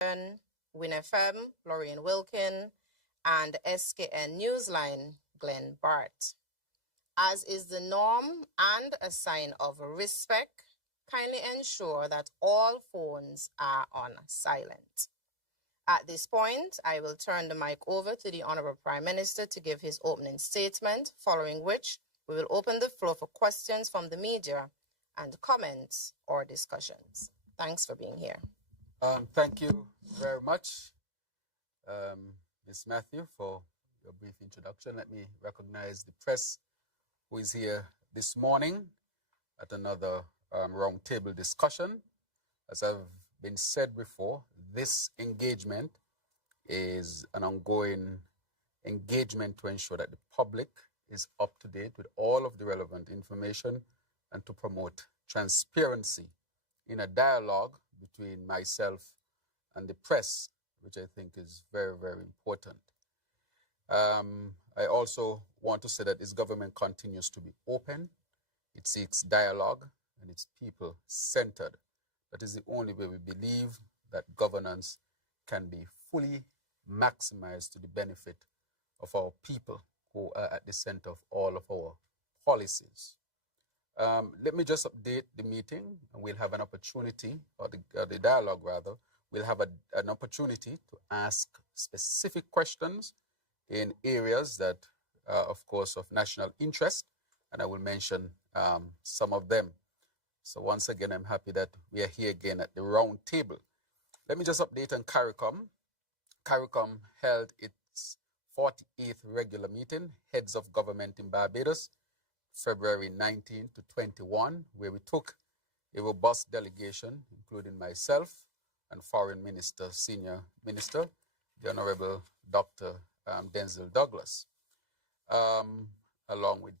WinFM, Lorraine Wilkin, and SKN Newsline, Glenn Bart. As is the norm and a sign of respect, kindly ensure that all phones are on silent. At this point, I will turn the mic over to the Honorable Prime Minister to give his opening statement, following which we will open the floor for questions from the media and comments or discussions. Thanks for being here. Thank you very much, Ms. Matthew, for your brief introduction. Let me recognize the press who is here this morning at another roundtable discussion. As I've been said before, this engagement is an ongoing engagement to ensure that the public is up to date with all of the relevant information and to promote transparency in a dialogue between myself and the press, which I think is very, very important. I also want to say that this government continues to be open. It seeks dialogue and it's people-centered. That is the only way we believe that governance can be fully maximized to the benefit of our people who are at the center of all of our policies. Let me just update the meeting, and we'll have an opportunity, or the dialogue rather, we'll have an opportunity to ask specific questions in areas that are, of course, of national interest, and I will mention some of them. So once again, I'm happy that we are here again at the round table. Let me just update on CARICOM. CARICOM held its 48th regular meeting, Heads of Government in Barbados, February 19 to 21, where we took a robust delegation, including myself and Foreign Minister, Senior Minister, the Honorable Dr. Denzel Douglas, along with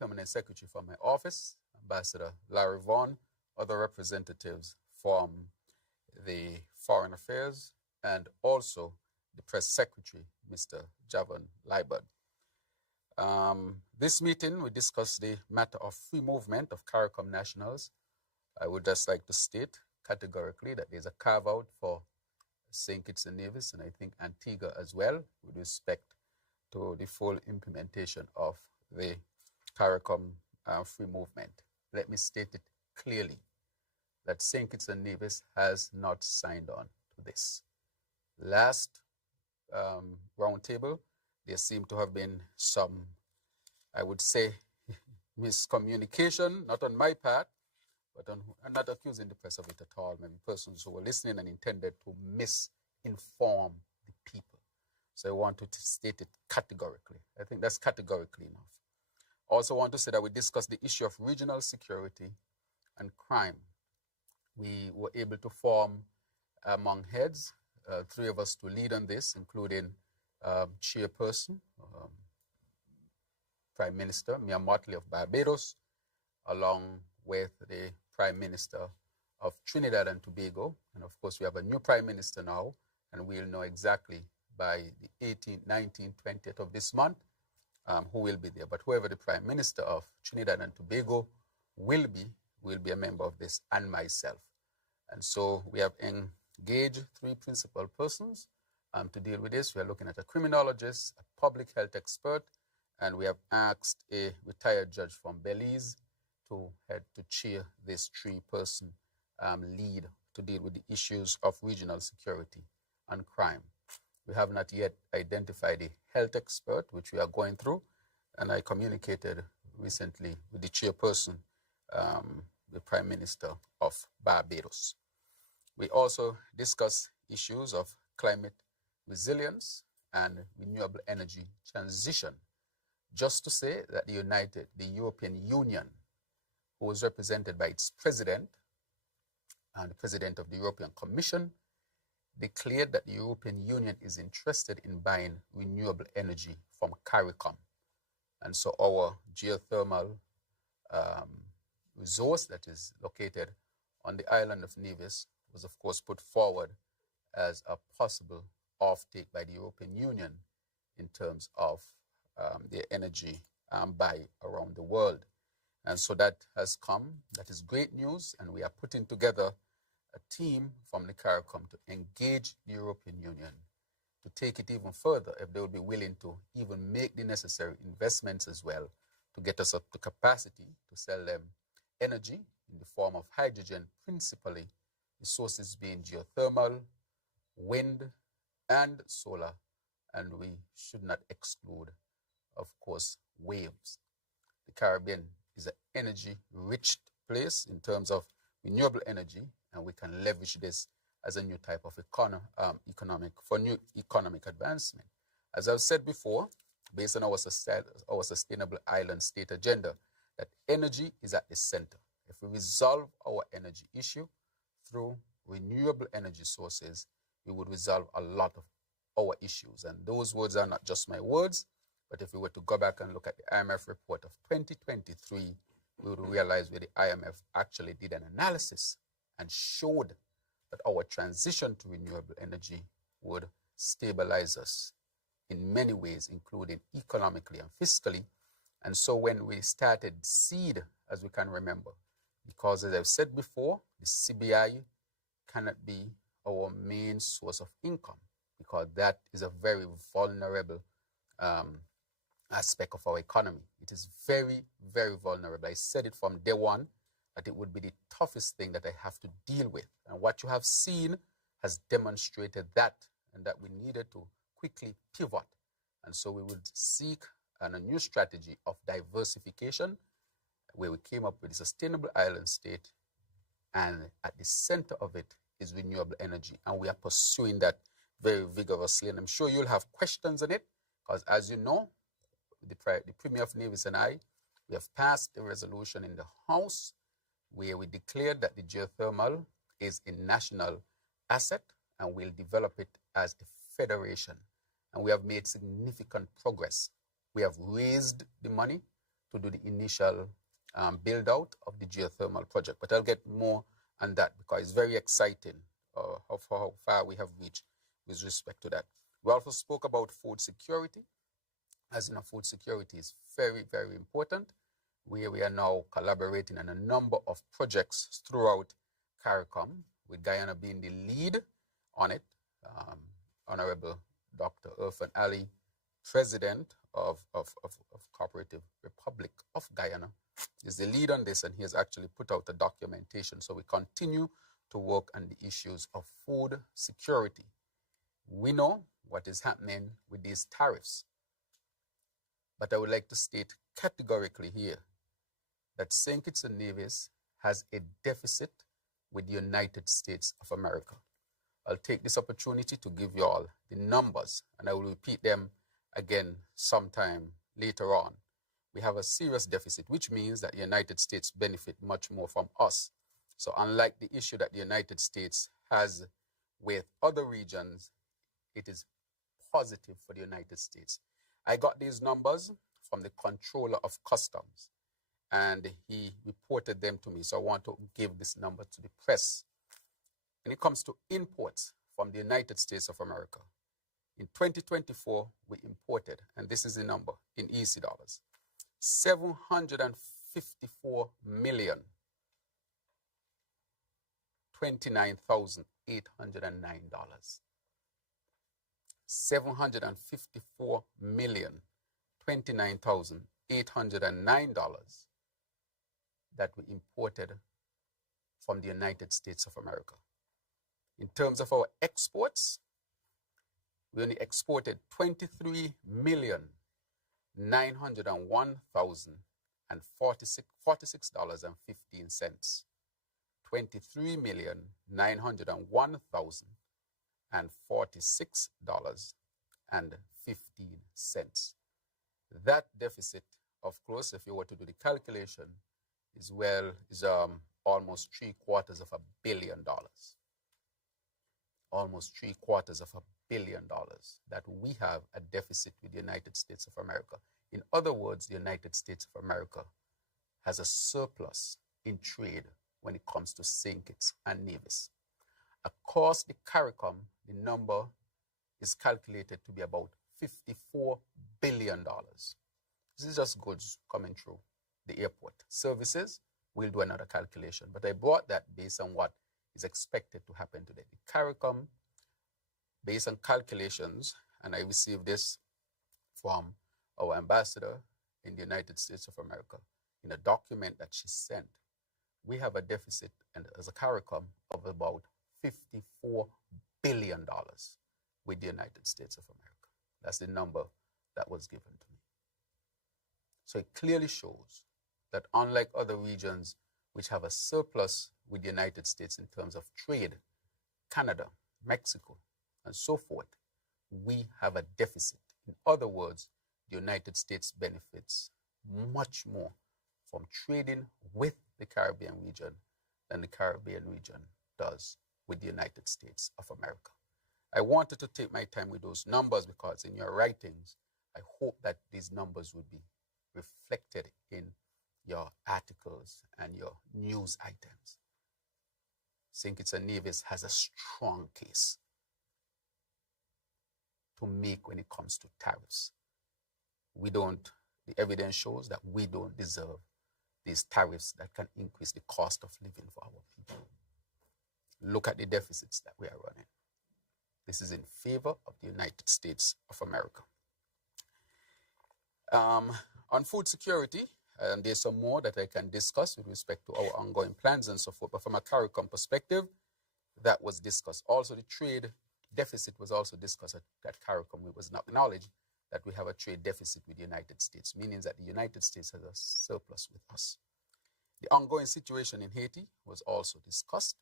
Permanent Secretary from my office, Ambassador Larry Vaughan, other representatives from the Foreign Affairs, and also the Press Secretary, Mr. Javan Liebert. This meeting, we discussed the matter of free movement of CARICOM nationals. I would just like to state categorically that there's a carve-out for St. Kitts and Nevis, and I think Antigua as well, with respect to the full implementation of the CARICOM free movement. Let me state it clearly that St. Kitts and Nevis has not signed on to this. Last roundtable, there seemed to have been some, I would say, miscommunication, not on my part, but I'm not accusing the press of it at all. Maybe persons who were listening and intended to misinform the people. So I want to state it categorically. I think that's categorically enough. I also want to say that we discussed the issue of regional security and crime. We were able to form among heads, three of us to lead on this, including chairperson, Prime Minister Mia Mottley of Barbados, along with the Prime Minister of Trinidad and Tobago. And of course, we have a new Prime Minister now, and we'll know exactly by the 18th, 19th, 20th of this month who will be there. But whoever the Prime Minister of Trinidad and Tobago will be a member of this, and myself. And so we have engaged three principal persons to deal with this. We are looking at a criminologist, a public health expert, and we have asked a retired judge from Belize to head to chair this three-person lead to deal with the issues of regional security and crime. We have not yet identified a health expert, which we are going through, and I communicated recently with the chairperson, the Prime Minister of Barbados. We also discussed issues of climate resilience and renewable energy transition. Just to say that the European Union, who was represented by its president and the president of the European Commission, declared that the European Union is interested in buying renewable energy from CARICOM. And so our geothermal resource that is located on the island of Nevis was, of course, put forward as a possible offtake by the European Union in terms of their energy buy around the world. And so that has come. That is great news. And we are putting together a team from the CARICOM to engage the European Union to take it even further if they will be willing to even make the necessary investments as well to get us up to capacity to sell them energy in the form of hydrogen, principally the sources being geothermal, wind, and solar, and we should not exclude, of course, waves. The Caribbean is an energy-rich place in terms of renewable energy, and we can leverage this as a new type of new economic advancement. As I've said before, based on our sustainable island state agenda, that energy is at the center. If we resolve our energy issue through renewable energy sources, we would resolve a lot of our issues. And those words are not just my words, but if we were to go back and look at the IMF report of 2023, we would realize where the IMF actually did an analysis and showed that our transition to renewable energy would stabilize us in many ways, including economically and fiscally. And so when we started SEED, as we can remember, because as I've said before, the CBI cannot be our main source of income because that is a very vulnerable aspect of our economy. It is very, very vulnerable. I said it from day one that it would be the toughest thing that I have to deal with. And what you have seen has demonstrated that, and that we needed to quickly pivot. And so we would seek a new strategy of diversification where we came up with a sustainable island state, and at the center of it is renewable energy. And we are pursuing that very vigorously. And I'm sure you'll have questions on it, because as you know, the Premier of Nevis and I, we have passed a resolution in the House where we declared that the geothermal is a national asset and we'll develop it as a federation. And we have made significant progress. We have raised the money to do the initial build out of the geothermal project. But I'll get more on that because it's very exciting how far we have reached with respect to that. We also spoke about food security. As you know, food security is very, very important. We are now collaborating on a number of projects throughout CARICOM, with Guyana being the lead on it. Honorable Dr. Irfan Ali, President of Cooperative Republic of Guyana, is the lead on this, and he has actually put out a documentation. So we continue to work on the issues of food security. We know what is happening with these tariffs, but I would like to state categorically here that St. Kitts and Nevis has a deficit with the United States of America. I'll take this opportunity to give you all the numbers, and I will repeat them again sometime later on. We have a serious deficit, which means that the United States benefit much more from us. So unlike the issue that the United States has with other regions, it is positive for the United States. I got these numbers from the Controller of Customs, and he reported them to me. So I want to give this number to the press. When it comes to imports from the United States of America, in 2024, we imported, and this is the number in EC dollars, $754 million, $29,809. $754 million, $29,809 that we imported from the United States of America. In terms of our exports, we only exported $23,901,046.15. $23,901,046.15. That deficit, of course, if you were to do the calculation, is almost $750 million. Almost $750 million that we have a deficit with the United States of America. In other words, the United States of America has a surplus in trade when it comes to St. Kitts and Nevis. Across the CARICOM, the number is calculated to be about $54 billion. This is just goods coming through the airport. Services, we'll do another calculation. But I brought that based on what is expected to happen today. The CARICOM, based on calculations, and I received this from our ambassador in the United States of America in a document that she sent, we have a deficit as a CARICOM of about $54 billion with the United States of America. That's the number that was given to me. So it clearly shows that unlike other regions which have a surplus with the United States in terms of trade, Canada, Mexico, and so forth, we have a deficit. In other words, the United States benefits much more from trading with the Caribbean region than the Caribbean region does with the United States of America. I wanted to take my time with those numbers because in your writings, I hope that these numbers would be reflected in your articles and your news items. St. Kitts and Nevis has a strong case to make when it comes to tariffs. The evidence shows that we don't deserve these tariffs that can increase the cost of living for our people. Look at the deficits that we are running. This is in favor of the United States of America. On food security, and there's some more that I can discuss with respect to our ongoing plans and so forth, but from a CARICOM perspective, that was discussed. Also, the trade deficit was also discussed at CARICOM. It was not acknowledged that we have a trade deficit with the United States, meaning that the United States has a surplus with us. The ongoing situation in Haiti was also discussed.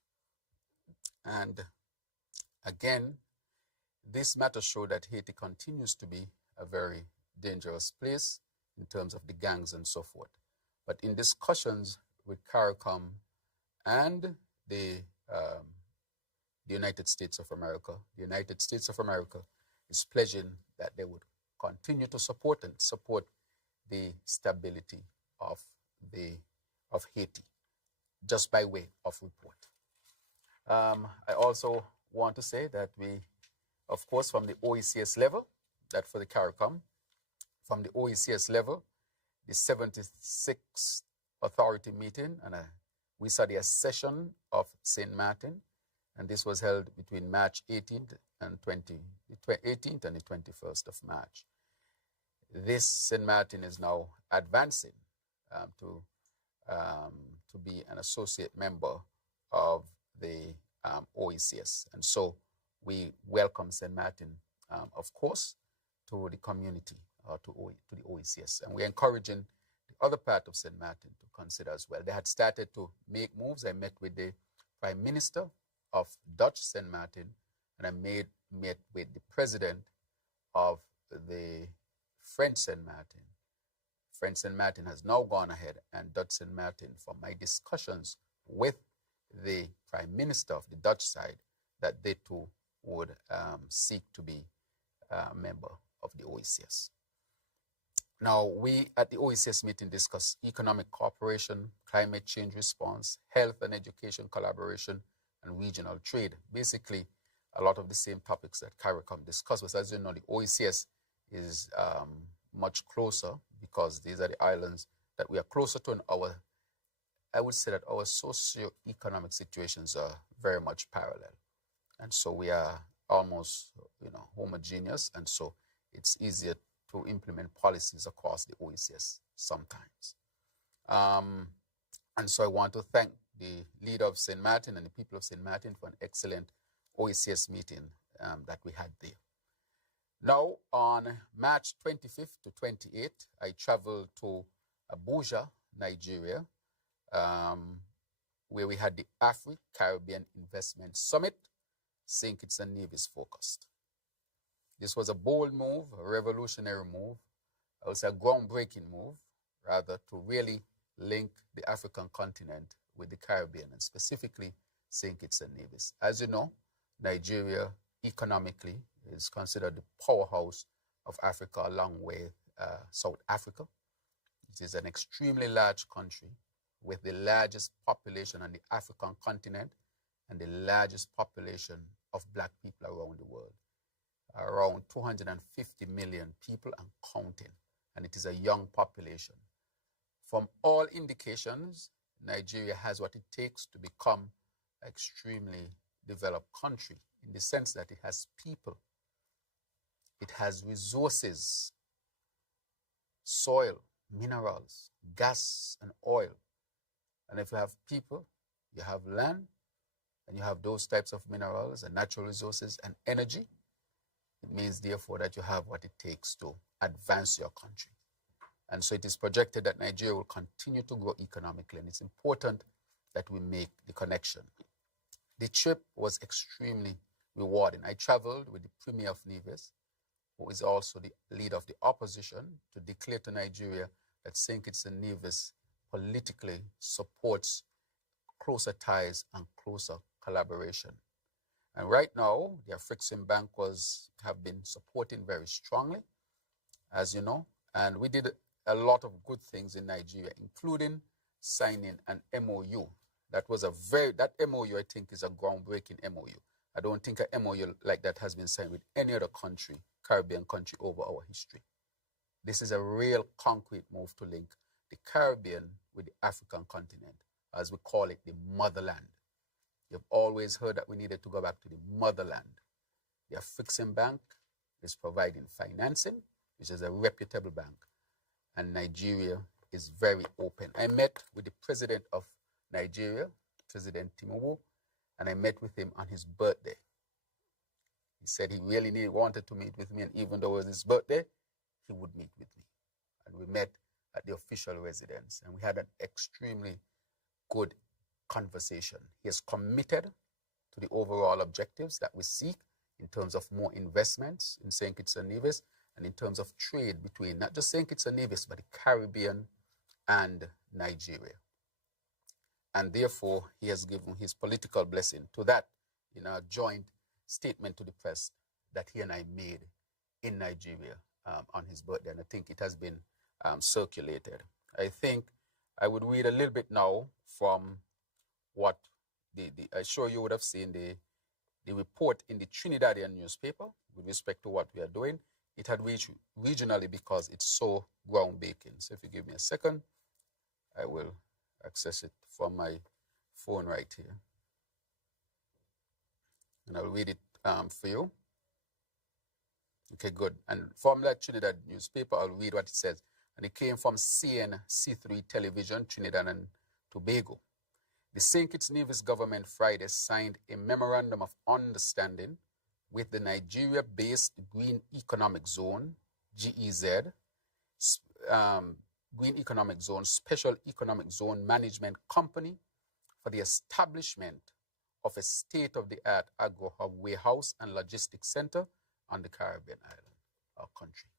And again, this matter showed that Haiti continues to be a very dangerous place in terms of the gangs and so forth. But in discussions with CARICOM and the United States of America, the United States of America is pledging that they would continue to support the stability of Haiti, just by way of report. I also want to say that we, of course, from the OECS level, that for the CARICOM, from the OECS level, the 76th authority meeting, and we saw the session of St. Martin, and this was held between March 18th and the 21st of March. This St. Martin is now advancing to be an associate member of the OECS. And so we welcome St. Martin, of course, to the community, to the OECS. And we're encouraging the other part of St. Martin to consider as well. They had started to make moves. I met with the Prime Minister of Dutch St. Martin, and I met with the President of the French St. Martin. French St. Martin has now gone ahead, and Dutch St. Martin, from my discussions with the Prime Minister of the Dutch side, that they too would seek to be a member of the OECS. Now, we at the OECS meeting discussed economic cooperation, climate change response, health and education collaboration, and regional trade. Basically, a lot of the same topics that CARICOM discussed. But as you know, the OECS is much closer because these are the islands that we are closer to, and I would say that our socio-economic situations are very much parallel. And so we are almost, homogeneous, and so it's easier to implement policies across the OECS sometimes. And so I want to thank the leader of St. Martin and the people of St. Martin for an excellent OECS meeting that we had there. Now, on March 25th to 28th, I traveled to Abuja, Nigeria, where we had the Afro-Caribbean Investment Summit, St. Kitts and Nevis focused. This was a bold move, a revolutionary move, I would say a groundbreaking move, rather, to really link the African continent with the Caribbean, and specifically St. Kitts and Nevis. As you know, Nigeria economically is considered the powerhouse of Africa, along with South Africa. It is an extremely large country with the largest population on the African continent and the largest population of Black people around the world. Around 250 million people and counting, and it is a young population. From all indications, Nigeria has what it takes to become extremely developed country in the sense that it has people, it has resources, soil, minerals, gas, and oil. And if you have people, you have land, and you have those types of minerals and natural resources and energy, it means, therefore, that you have what it takes to advance your country. And so it is projected that Nigeria will continue to grow economically, and it's important that we make the connection. The trip was extremely rewarding. I traveled with the Premier of Nevis, who is also the leader of the opposition, to declare to Nigeria that St. Kitts and Nevis politically supports closer ties and closer collaboration. And right now, the African Bank have been supporting very strongly, as you know, and we did a lot of good things in Nigeria, including signing an MOU. That MOU, I think, is a groundbreaking MOU. I don't think an MOU like that has been signed with any other country, Caribbean country, over our history. This is a real concrete move to link the Caribbean with the African continent, as we call it, the motherland. You've always heard that we needed to go back to the motherland. The African Bank is providing financing, which is a reputable bank, and Nigeria is very open. I met with the president of Nigeria, President Tinubu, and I met with him on his birthday. He said he really wanted to meet with me, and even though it was his birthday, he would meet with me. And we met at the official residence, and we had an extremely good conversation. He is committed to the overall objectives that we seek in terms of more investments in St. Kitts and Nevis, and in terms of trade between not just St. Kitts and Nevis, but the Caribbean and Nigeria. And therefore, he has given his political blessing to that in a joint statement to the press that he and I made in Nigeria on his birthday. And I think it has been circulated. I think I would read a little bit now from what I'm sure you would have seen the report in the Trinidadian newspaper with respect to what we are doing. It had reached regionally because it's so groundbreaking. So if you give me a second, I will access it from my phone right here. And I'll read it for you. Okay, good. And from that Trinidad newspaper, I'll read what it says. And it came from CNC3 Television, Trinidad and Tobago. The St. Kitts Nevis government Friday signed a memorandum of understanding with the Nigeria-based Green Economic Zone, GEZ, Green Economic Zone, Special Economic Zone Management Company for the establishment of a state-of-the-art agro-hub warehouse and logistics center on the Caribbean island, our country.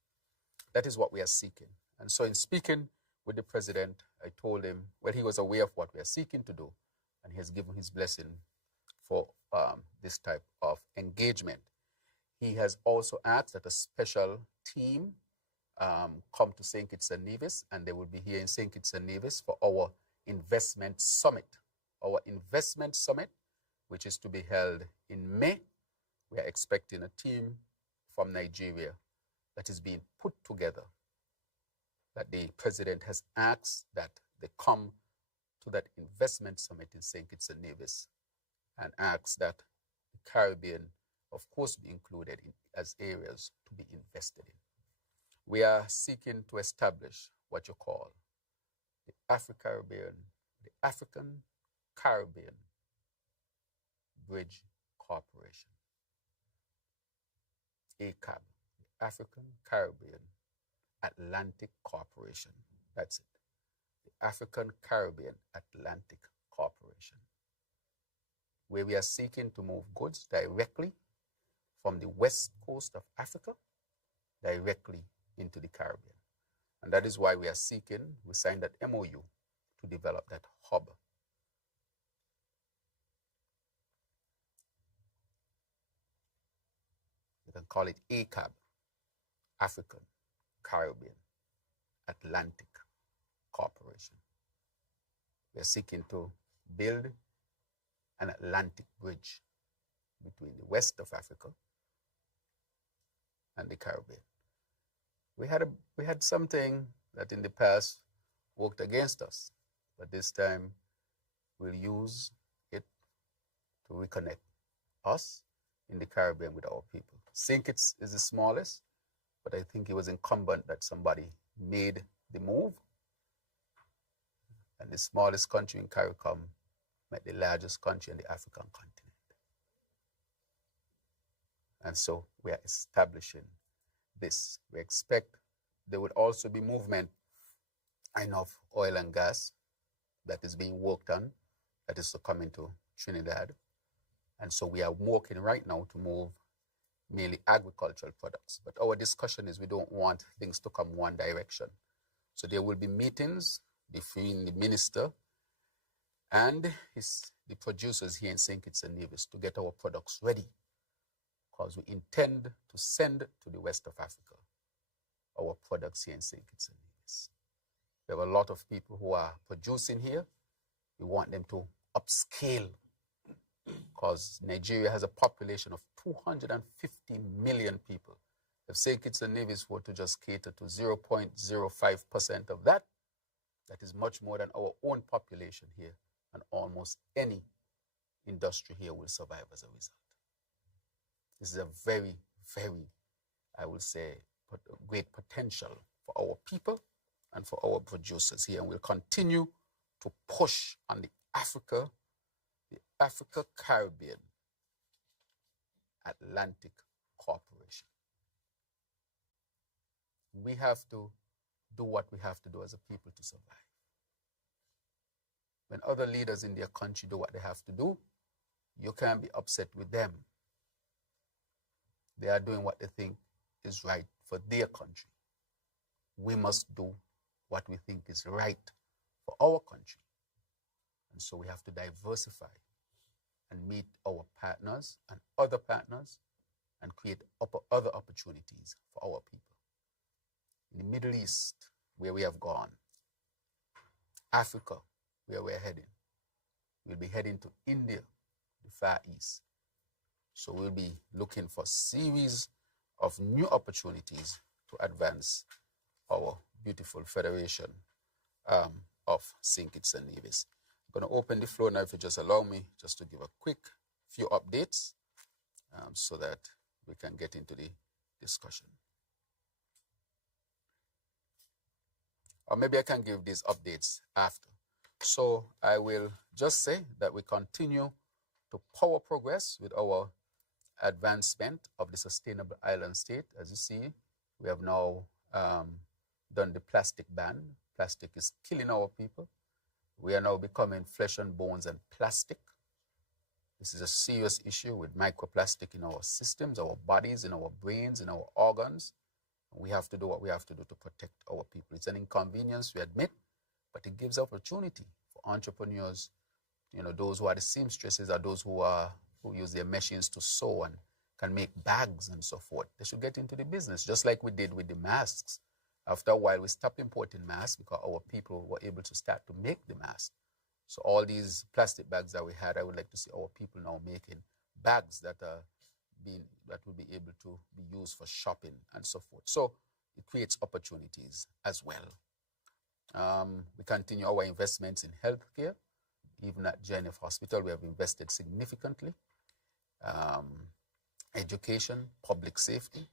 That is what we are seeking. And so in speaking with the president, I told him, well, he was aware of what we are seeking to do, and he has given his blessing for this type of engagement. He has also asked that a special team come to St. Kitts and Nevis, and they will be here in St. Kitts and Nevis for our investment summit. Our investment summit, which is to be held in May. We are expecting a team from Nigeria that is being put together, that the president has asked that they come to that investment summit in St. Kitts and Nevis, and asks that the Caribbean, of course, be included as areas to be invested in. We are seeking to establish what you call the African Caribbean Bridge Corporation, ACAB, the African Caribbean Atlantic Corporation. That's it. The African Caribbean Atlantic Corporation, where we are seeking to move goods directly from the west coast of Africa directly into the Caribbean. And that is why we signed that MOU to develop that hub. You can call it ACAB, African Caribbean Atlantic Corporation. We are seeking to build an Atlantic bridge between the west of Africa and the Caribbean. We had something that in the past worked against us, but this time we'll use it to reconnect us in the Caribbean with our people. St. Kitts is the smallest, but I think it was incumbent that somebody made the move. And the smallest country in CARICOM met the largest country in the African continent. And so we are establishing this. We expect there would also be movement of oil and gas that is being worked on, that is to come into Trinidad. And so we are working right now to move mainly agricultural products. But our discussion is we don't want things to come one direction. So there will be meetings between the minister and the producers here in St. Kitts and Nevis to get our products ready, because we intend to send to the west of Africa our products here in St. Kitts and Nevis. We have a lot of people who are producing here. We want them to upscale, because Nigeria has a population of 250 million people. If St. Kitts and Nevis were to just cater to 0.05% of that, that is much more than our own population here, and almost any industry here will survive as a result. This is a very, very, I would say, great potential for our people and for our producers here. And we'll continue to push on the Africa Caribbean Atlantic Corporation. We have to do what we have to do as a people to survive. When other leaders in their country do what they have to do, you can't be upset with them. They are doing what they think is right for their country. We must do what we think is right for our country. And so we have to diversify and meet our partners and other partners and create other opportunities for our people. In the Middle East, where we have gone, Africa, where we're heading, we'll be heading to India, the Far East. So we'll be looking for a series of new opportunities to advance our beautiful federation of St. Kitts and Nevis. I'm going to open the floor now, if you just allow me, just to give a quick few updates so that we can get into the discussion. Or maybe I can give these updates after. So I will just say that we continue to power progress with our advancement of the sustainable island state. As you see, we have now done the plastic ban. Plastic is killing our people. We are now becoming flesh and bones and plastic. This is a serious issue with microplastic in our systems, our bodies, in our brains, in our organs. We have to do what we have to do to protect our people. It's an inconvenience, we admit, but it gives opportunity for entrepreneurs, those who are the seamstresses, are those who use their machines to sew and can make bags and so forth. They should get into the business, just like we did with the masks. After a while, we stopped importing masks because our people were able to start to make the masks. So all these plastic bags that we had, I would like to see our people now making bags that will be able to be used for shopping and so forth. So it creates opportunities as well. We continue our investments in healthcare. Even at JNF Hospital, we have invested significantly. Education, public safety.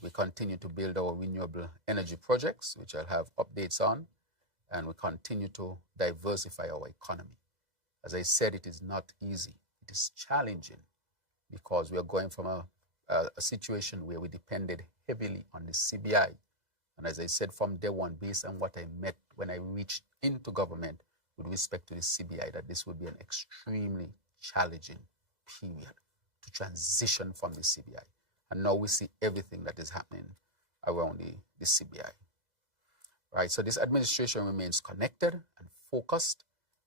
We continue to build our renewable energy projects, which I'll have updates on, and we continue to diversify our economy. As I said, it is not easy. It is challenging because we are going from a situation where we depended heavily on the CBI. And as I said from day one, based on what I met when I reached into government with respect to the CBI, that this would be an extremely challenging period to transition from the CBI. And now we see everything that is happening around the CBI. Right, so this administration remains connected and focused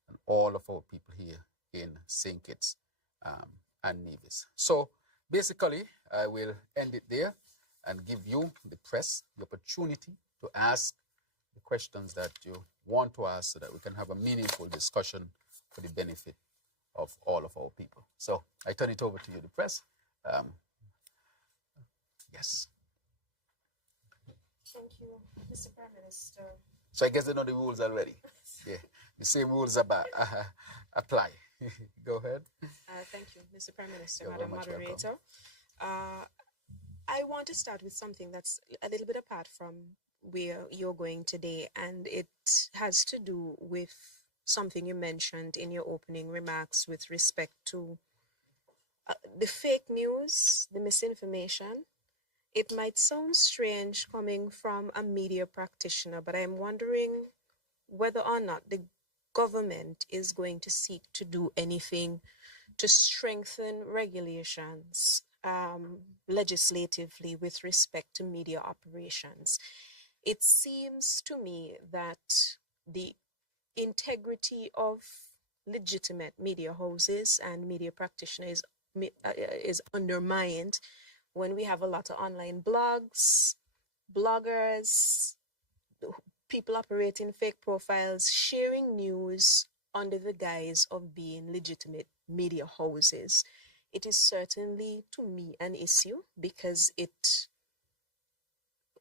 on all of our people here in St. Kitts and Nevis. So basically, I will end it there and give you, the press, the opportunity to ask the questions that you want to ask so that we can have a meaningful discussion for the benefit of all of our people. So I turn it over to you, the press. Yes. Thank you, Mr. Prime Minister. So I guess they know the rules already. Yeah, the same rules apply. Go ahead. Thank you, Mr. Prime Minister, You're very Madam much Moderator. I want to start with something that's a little bit apart from where you're going today, and it has to do with something you mentioned in your opening remarks with respect to the fake news, the misinformation. It might sound strange coming from a media practitioner, but I'm wondering whether or not the government is going to seek to do anything to strengthen regulations legislatively with respect to media operations. It seems to me that the integrity of legitimate media houses and media practitioners is undermined when we have a lot of online blogs, bloggers, people operating fake profiles, sharing news under the guise of being legitimate media houses. It is certainly, to me, an issue because it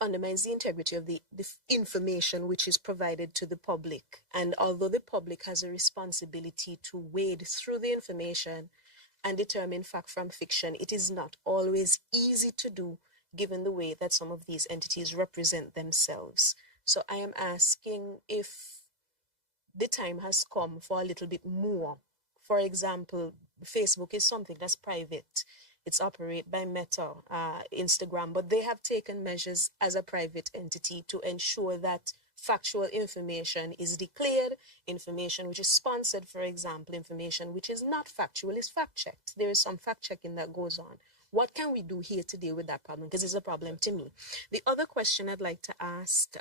undermines the integrity of the information which is provided to the public. And although the public has a responsibility to wade through the information and determine fact from fiction, it is not always easy to do given the way that some of these entities represent themselves. So I am asking if the time has come for a little bit more. For example, Facebook is something that's private. It's operated by Meta, Instagram, but they have taken measures as a private entity to ensure that factual information is declared, information which is sponsored, for example, information which is not factual is fact-checked. There is some fact-checking that goes on. What can we do here to deal with that problem? Because it's a problem to me. The other question I'd like to ask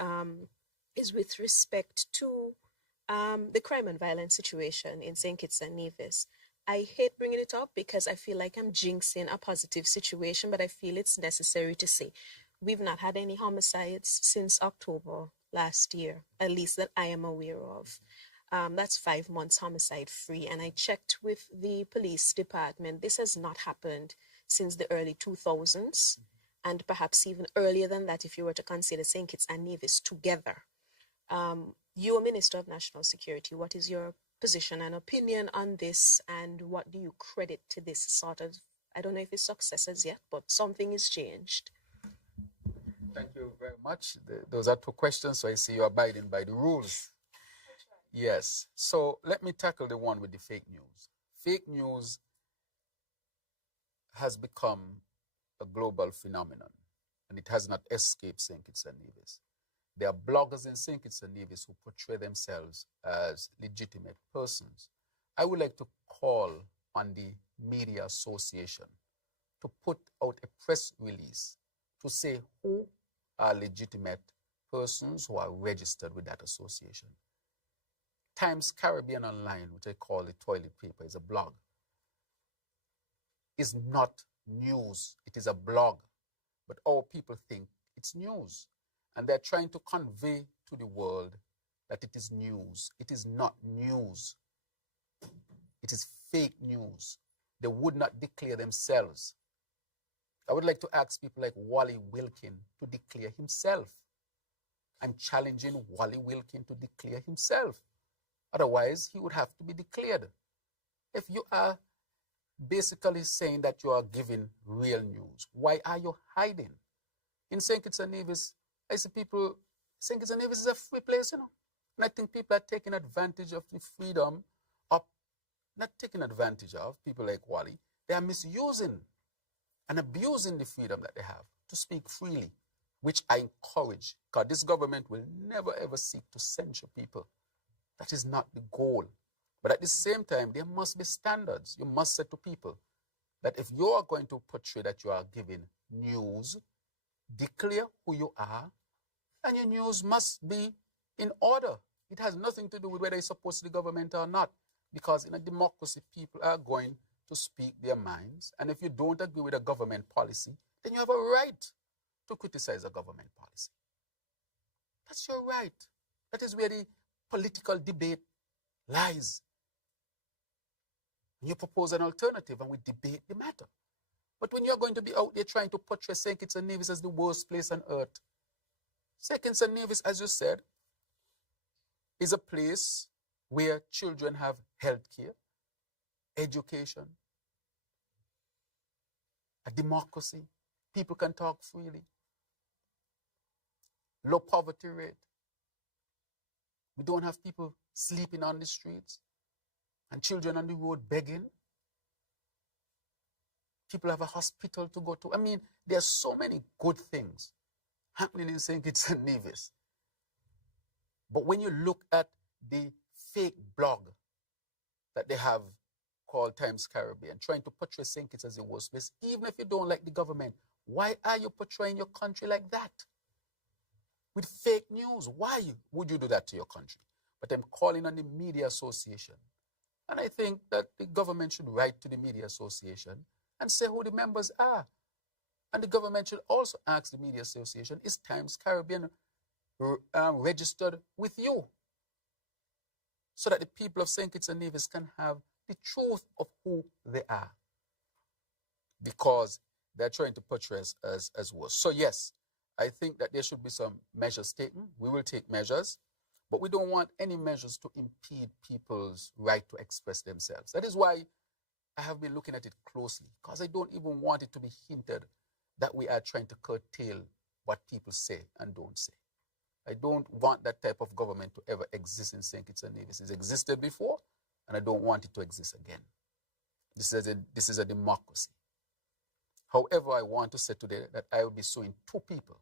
is with respect to the crime and violence situation in St. Kitts and Nevis. I hate bringing it up because I feel like I'm jinxing a positive situation, but I feel it's necessary to say we've not had any homicides since October last year, at least that I am aware of. That's 5 months homicide free. And I checked with the police department. This has not happened since the early 2000s, and perhaps even earlier than that if you were to consider St. Kitts and Nevis together. You're Minister of National Security. What is your position and opinion on this, and what do you credit to this sort of, I don't know if it's successes yet, but something is changed? Thank you very much. Those are 2 questions, so I see you're abiding by the rules. Yes. So let me tackle the one with the fake news. Fake news has become a global phenomenon, and it has not escaped St. Kitts and Nevis. There are bloggers in St. Kitts and Nevis who portray themselves as legitimate persons. I would like to call on the Media Association to put out a press release to say who are legitimate persons who are registered with that association. Times Caribbean Online, which I call the toilet paper, is a blog. It's not news, it is a blog. But all people think it's news. And they're trying to convey to the world that it is news. It is not news. It is fake news. They would not declare themselves. I would like to ask people like Wally Wilkin to declare himself. I'm challenging Wally Wilkin to declare himself. Otherwise, he would have to be declared. If you are basically saying that you are giving real news, why are you hiding? In St. Kitts and Nevis, I see people, St. Kitts and Nevis is a free place, And I think people are taking advantage of the freedom, of not taking advantage of people like Wally. They are misusing and abusing the freedom that they have to speak freely, which I encourage, because this government will never ever seek to censure people. That is not the goal. But at the same time, there must be standards. You must say to people that if you are going to portray that you are giving news, declare who you are, and your news must be in order. It has nothing to do with whether it's supposed to the government or not, because in a democracy, people are going to speak their minds, and if you don't agree with a government policy, then you have a right to criticize a government policy. That's your right. That is where the political debate lies. You propose an alternative and we debate the matter. But when you're going to be out there trying to portray St. Kitts and Nevis as the worst place on earth, St. Kitts and Nevis, as you said, is a place where children have health care. education, a democracy. People can talk freely. Low poverty rate. We don't have people sleeping on the streets and children on the road begging. People have a hospital to go to. I mean, there are so many good things happening in St. Kitts and Nevis. But when you look at the fake blog that they have called Times Caribbean, trying to portray St. Kitts as the worst place, even if you don't like the government, why are you portraying your country like that? With fake news, why would you do that to your country? But I'm calling on the Media Association. And I think that the government should write to the Media Association and say who the members are. And the government should also ask the Media Association, is Times Caribbean registered with you? So that the people of St. Kitts and Nevis can have the truth of who they are. Because they're trying to portray us as worse. So yes, I think that there should be some measures taken. We will take measures, but we don't want any measures to impede people's right to express themselves. That is why I have been looking at it closely, because I don't even want it to be hinted that we are trying to curtail what people say and don't say. I don't want that type of government to ever exist in St. Kitts and Nevis. It's existed before, and I don't want it to exist again. This is a democracy. However, I want to say today that I will be suing two people.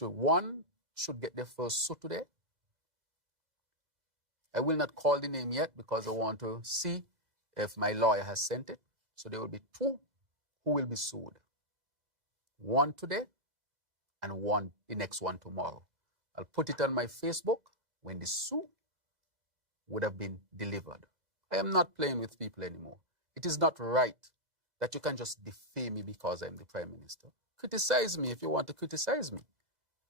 One should get their first suit today. I will not call the name yet because I want to see if my lawyer has sent it. So there will be two who will be sued. One today and the next one tomorrow. I'll put it on my Facebook when the suit would have been delivered. I am not playing with people anymore. It is not right that you can just defame me because I'm the Prime Minister. Criticize me if you want to criticize me,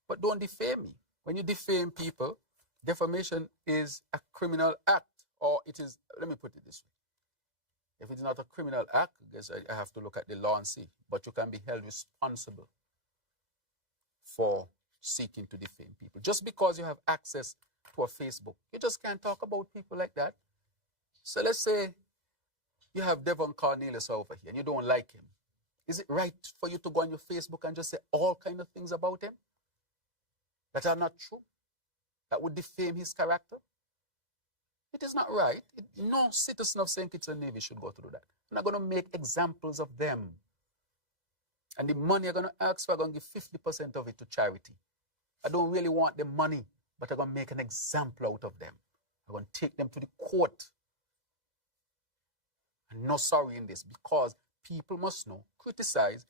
but don't defame me. When you defame people, defamation is a criminal act, or it is, let me put it this way. If it's not a criminal act, I guess I have to look at the law and see, but you can be held responsible for seeking to defame people. Just because you have access to a Facebook, you just can't talk about people like that. So let's say you have Devon Cornelius over here and you don't like him. Is it right for you to go on your Facebook and just say all kind of things about him that are not true, that would defame his character? It is not right. No citizen of St. Kitts and Nevis should go through that. I'm not going to make examples of them. And the money I'm going to ask for, I'm going to give 50% of it to charity. I don't really want the money, but I'm going to make an example out of them. I'm going to take them to the court. And no sorry in this, because people must know, criticize,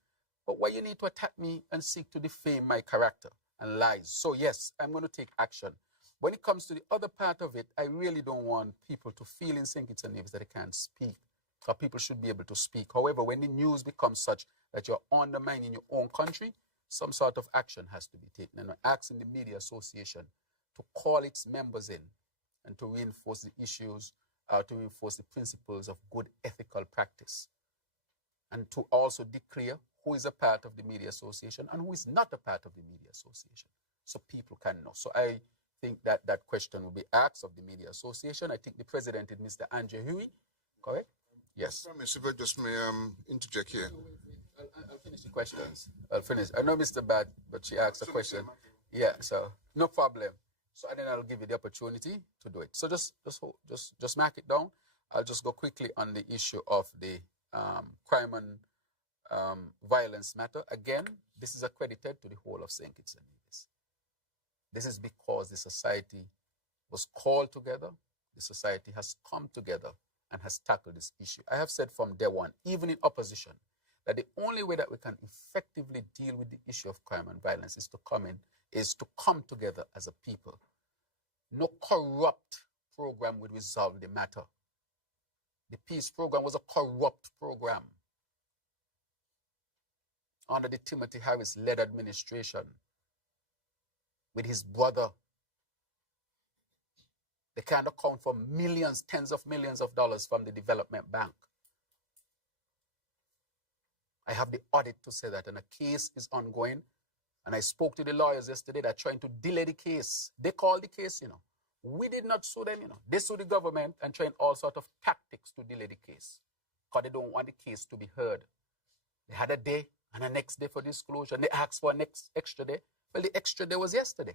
but why you need to attack me and seek to defame my character and lies. So yes, I'm going to take action. When it comes to the other part of it, I really don't want people to feel in St. Kitts and Nevis that they can't speak. Or people should be able to speak. However, when the news becomes such that you're undermining your own country, some sort of action has to be taken. And I'm asking the Media Association to call its members in and to reinforce the issues, to reinforce the principles of good ethical practice. And to also declare who is a part of the Media Association and who is not a part of the Media Association, so people can know. So I think that that question will be asked of the Media Association. I think the president is Mr. Andrew Huey, correct? Yes. If I just may interject here. I'll finish the questions. I'll finish. I know Mr. Bad, but she asked a question. Yeah, so no problem. So and then I'll give you the opportunity to do it. So just mark it down. I'll just go quickly on the issue of the crime and violence matter. Again, this is accredited to the whole of St. Kitts and Nevis. This is because the society was called together. The society has come together and has tackled this issue. I have said from day one, even in opposition, that the only way that we can effectively deal with the issue of crime and violence is to come together as a people. No corrupt program would resolve the matter. The peace program was a corrupt program under the Timothy Harris-led administration with his brother. They can't account for millions, tens of millions of dollars from the development bank. I have the audit to say that, and a case is ongoing. And I spoke to the lawyers yesterday that are trying to delay the case. They call the case, We did not sue them, They sued the government and trying all sorts of tactics to delay the case because they don't want the case to be heard. They had a day and a next day for disclosure, and they asked for an extra day. Well, the extra day was yesterday.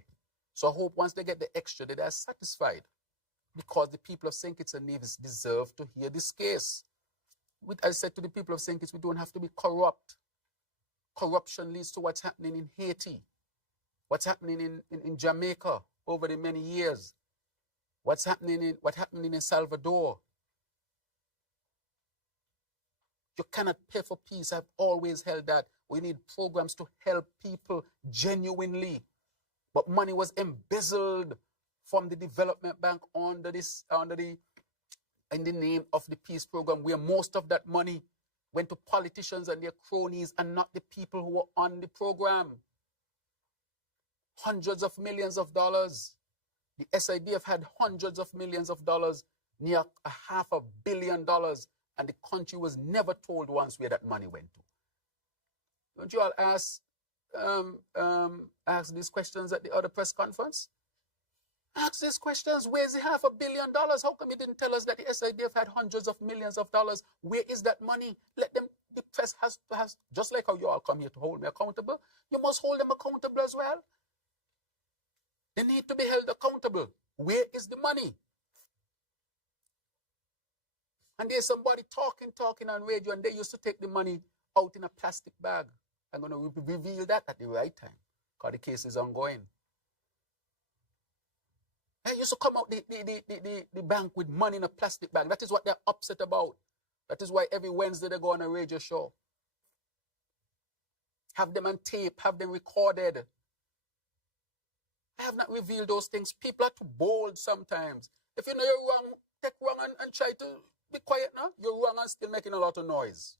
So I hope once they get the extra day, they are satisfied because the people of St. Kitts and Nevis deserve to hear this case. I said to the people of St. Kitts, we don't have to be corrupt. Corruption leads to what's happening in Haiti, what's happening in Jamaica over the many years. What's happening in Salvador? You cannot pay for peace. I've always held that. We need programs to help people genuinely. But money was embezzled from the development bank in the name of the peace program, where most of that money went to politicians and their cronies and not the people who were on the program. Hundreds of millions of dollars. The SIDF had hundreds of millions of dollars, near $500 million, and the country was never told once where that money went to. Don't you all ask these questions at the other press conference? Ask these questions. Where's the $500 million? How come you didn't tell us that the SIDF had hundreds of millions of dollars? Where is that money? Let them. The press has, just like how you all come here to hold me accountable, you must hold them accountable as well. They need to be held accountable. Where is the money? And there's somebody talking on radio, and they used to take the money out in a plastic bag. I'm going to reveal that at the right time, because the case is ongoing. They used to come out the bank with money in a plastic bag. That is what they're upset about. That is why every Wednesday they go on a radio show. Have them on tape, have them recorded. I have not revealed those things. People are too bold sometimes. If you know you're wrong, take wrong and try to be quiet now. You're wrong and still making a lot of noise.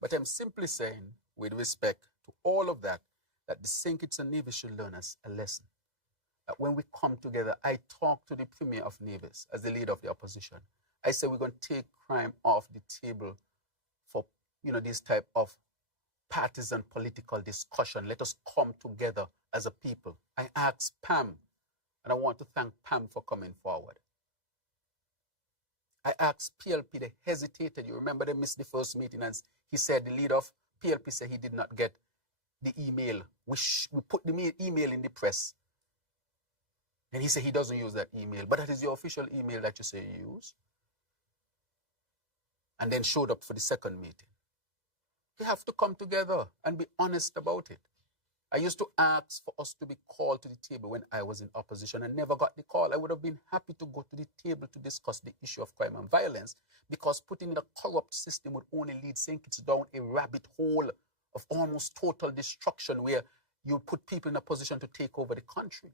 But I'm simply saying, with respect to all of that, that the St. Kitts and Nevis should learn us a lesson. That when we come together, I talk to the Premier of Nevis as the leader of the opposition. I say we're going to take crime off the table for, this type of partisan political discussion. Let us come together as a people. I asked Pam, and I want to thank Pam for coming forward. I asked PLP, they hesitated. You remember they missed the first meeting, and he said, the leader of PLP said he did not get the email. We put the email in the press. And he said he doesn't use that email, but that is your official email that you say you use. And then showed up for the second meeting. We have to come together and be honest about it. I used to ask for us to be called to the table when I was in opposition and never got the call. I would have been happy to go to the table to discuss the issue of crime and violence, because putting in a corrupt system would only lead St. Kitts down a rabbit hole of almost total destruction, where you put people in a position to take over the country,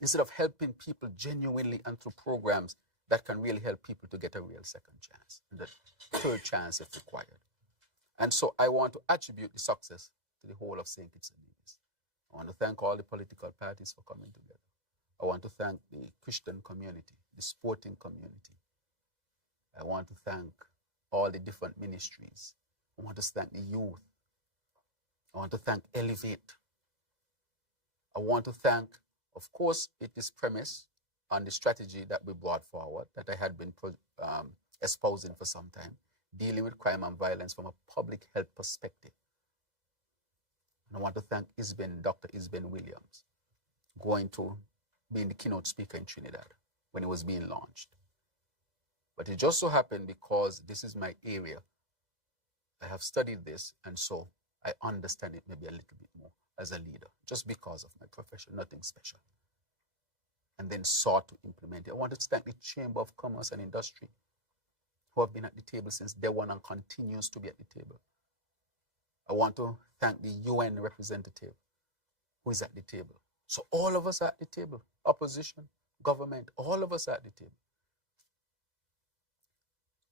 instead of helping people genuinely and through programs that can really help people to get a real second chance, and a third chance if required. And so I want to attribute the success to the whole of St. Kitts and Nevis. I want to thank all the political parties for coming together. I want to thank the Christian community, the sporting community. I want to thank all the different ministries. I want to thank the youth. I want to thank Elevate. I want to thank, of course, it is premised on the strategy that we brought forward, that I had been espousing for some time, dealing with crime and violence from a public health perspective. And I want to thank Dr. Isben Williams, going to being the keynote speaker in Trinidad when it was being launched. But it just so happened, because this is my area, I have studied this, and so I understand it maybe a little bit more as a leader, just because of my profession, nothing special. And then sought to implement it. I wanted to thank the Chamber of Commerce and Industry, who have been at the table since day one and continues to be at the table. I want to thank the UN representative who is at the table. So all of us are at the table, opposition, government, all of us are at the table,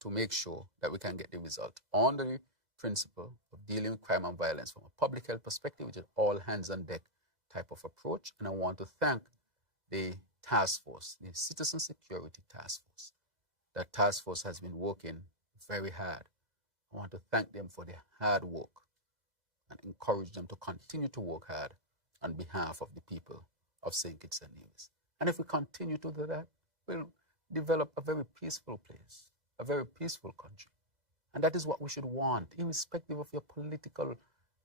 to make sure that we can get the result on the principle of dealing with crime and violence from a public health perspective, which is all hands on deck type of approach. And I want to thank the task force, the Citizen Security Task Force. That task force has been working very hard. I want to thank them for their hard work and encourage them to continue to work hard on behalf of the people of St. Kitts and Nevis. And if we continue to do that, we'll develop a very peaceful place, a very peaceful country. And that is what we should want, irrespective of your political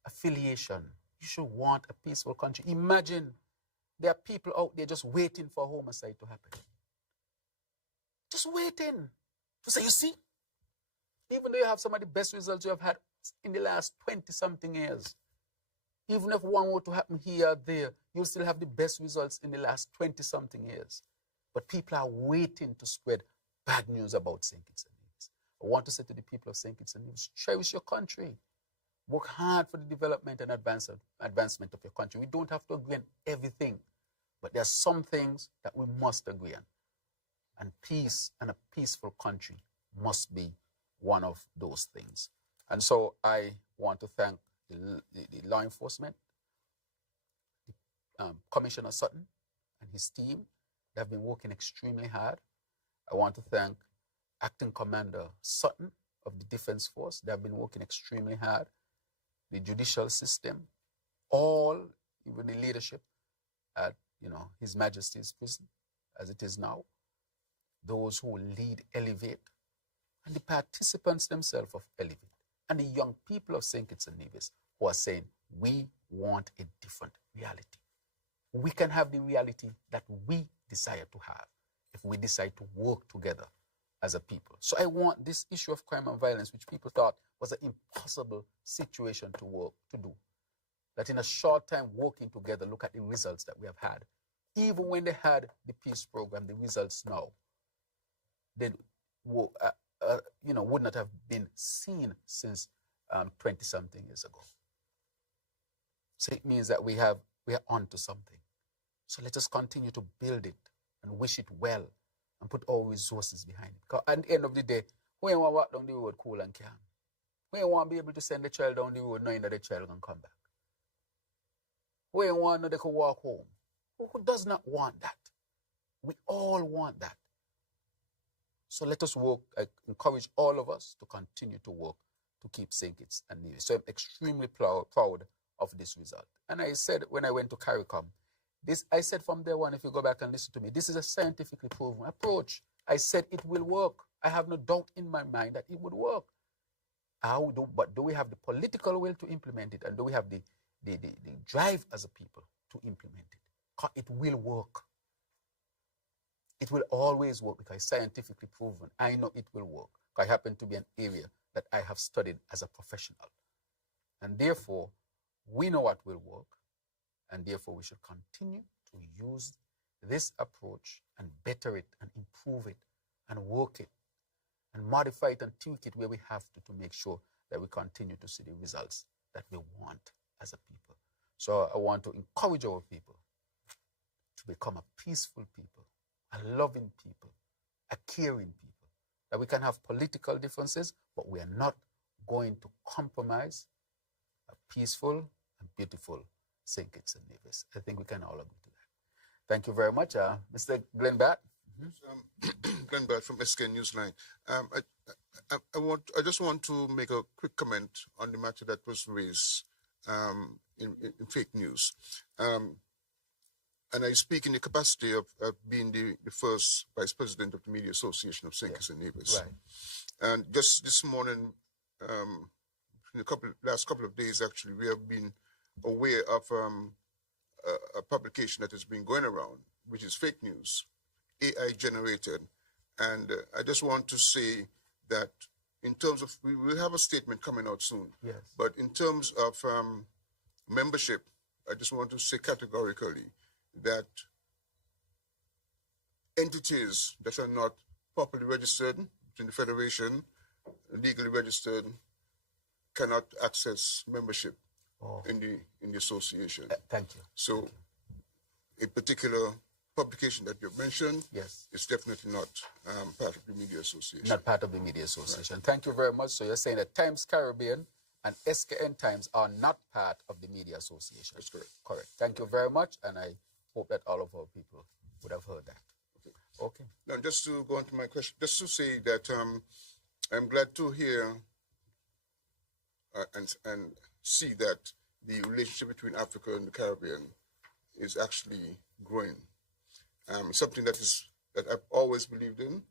affiliation. You should want a peaceful country. Imagine there are people out there just waiting for homicide to happen. Just waiting to say, you see, even though you have some of the best results you have had in the last 20-something years, even if one were to happen here or there, you'll still have the best results in the last 20-something years. But people are waiting to spread bad news about St. Kitts and Nevis. I want to say to the people of St. Kitts and Nevis, cherish your country. Work hard for the development and advancement of your country. We don't have to agree on everything, but there are some things that we must agree on. And peace and a peaceful country must be one of those things. And so I want to thank the law enforcement, Commissioner Sutton and his team. They have been working extremely hard. I want to thank Acting Commander Sutton of the Defense Force. They have been working extremely hard. The judicial system, all, even the leadership at, His Majesty's prison, as it is now, those who lead Elevate, and the participants themselves of Elevate, and the young people of St. Kitts and Nevis who are saying, we want a different reality. We can have the reality that we desire to have if we decide to work together as a people. So I want this issue of crime and violence, which people thought was an impossible situation to do, that in a short time working together, look at the results that we have had. Even when they had the peace program, the results now, they would not have been seen since 20-something years ago. So it means that we are onto something. So let us continue to build it and wish it well and put all resources behind it. Because at the end of the day, we want to walk down the road cool and calm. We want to be able to send the child down the road knowing that the child can come back. We want to know they can walk home. Who does not want that? We all want that. So let us work. I encourage all of us to continue to work to keep St. Kitts and Nevis. So I'm extremely proud of this result. And I said when I went to CARICOM, I said from day one, if you go back and listen to me, this is a scientifically proven approach. I said it will work. I have no doubt in my mind that it would work. But do we have the political will to implement it? And do we have the drive as a people to implement it? It will work. It will always work because it's scientifically proven. I know it will work. I happen to be an area that I have studied as a professional. And therefore, we know what will work. And therefore, we should continue to use this approach and better it and improve it and work it and modify it and tweak it where we have to make sure that we continue to see the results that we want as a people. So I want to encourage our people to become a peaceful people, a loving people, a caring people, that we can have political differences, but we are not going to compromise a peaceful and beautiful St. Kitts and Nevis. I think we can all agree to that. Thank you very much. Mr. Glenn Batt. Glenn Batt from SK Newsline. I just want to make a quick comment on the matter that was raised in fake news. And I speak in the capacity of being the first vice president of the Media Association of St. Kitts and Nevis. Right. And just this morning, in the last couple of days, actually, we have been aware of a publication that has been going around, which is fake news, AI generated. And I just want to say that in terms of, we will have a statement coming out soon. Yes. But in terms of membership, I just want to say categorically that entities that are not properly registered in the Federation, legally registered, cannot access membership in the association. Thank you. So a particular publication that you've mentioned is definitely not part of the Media Association. Not part of the Media Association. Right. Thank you very much. So you're saying that Times Caribbean and SKN Times are not part of the Media Association. That's correct. Correct. Thank you very much, and I hope that all of our people would have heard that. Okay. Now, just to go on to my question, just to say that I'm glad to hear and see that the relationship between Africa and the Caribbean is actually growing. Something that I've always believed in,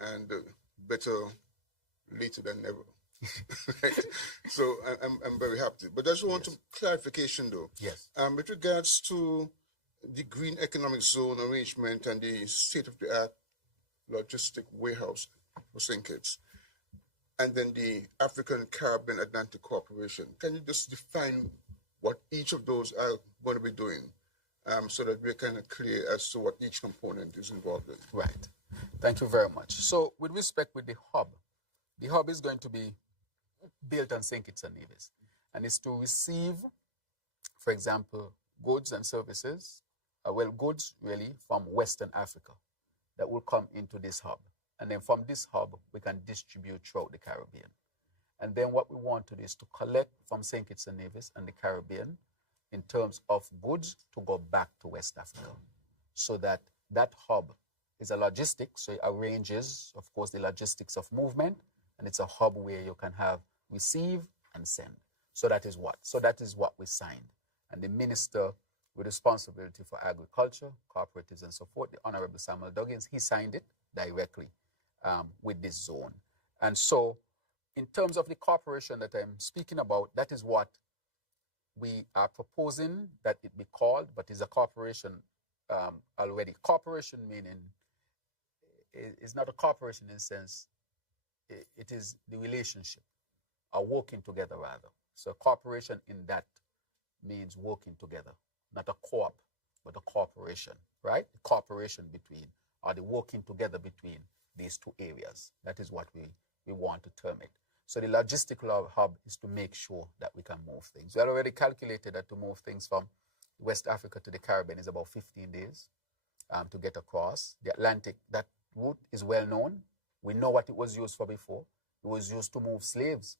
and better later than never. Right? So I'm very happy. But I just want some clarification though. Yes. With regards to the green economic zone arrangement and the state-of-the-art logistic warehouse for St. Kitts, and then the African Caribbean Atlantic Corporation, can you just define what each of those are going to be doing, so that we're kind of clear as to what each component is involved in? Right. Thank you very much. So with respect with the hub is going to be built on St. Kitts and Nevis, and it's to receive, for example, goods and services, goods really from Western Africa that will come into this hub. And then from this hub, we can distribute throughout the Caribbean. And then what we want to do is to collect from St. Kitts and Nevis and the Caribbean in terms of goods to go back to West Africa. So that hub is a logistics, so it arranges, of course, the logistics of movement, and it's a hub where you can have receive and send. So that is what we signed. And the minister with responsibility for agriculture, cooperatives, and so forth, the Honorable Samuel Duggins, he signed it directly with this zone. And so in terms of the corporation that I'm speaking about, that is what we are proposing that it be called, but is a corporation already. Corporation meaning is not a corporation in the sense, it is the relationship, or working together rather. So corporation in that means working together, not a co-op, but a corporation, right? The cooperation between, or the working together between these two areas. That is what we want to term it. So the logistical hub is to make sure that we can move things. We had already calculated that to move things from West Africa to the Caribbean is about 15 days to get across. The Atlantic, that route is well known. We know what it was used for before. It was used to move slaves.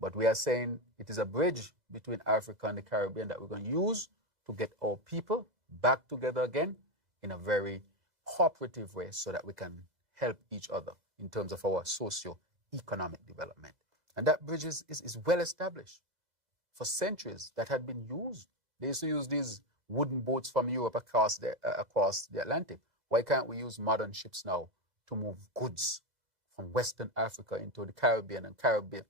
But we are saying it is a bridge between Africa and the Caribbean that we're going to use to get our people back together again in a very cooperative way so that we can help each other in terms of our socio-economic development. And that bridge is well established for centuries. That had been used. They used to use these wooden boats from Europe across the Atlantic. Why can't we use modern ships now to move goods from Western Africa into the Caribbean and Caribbean?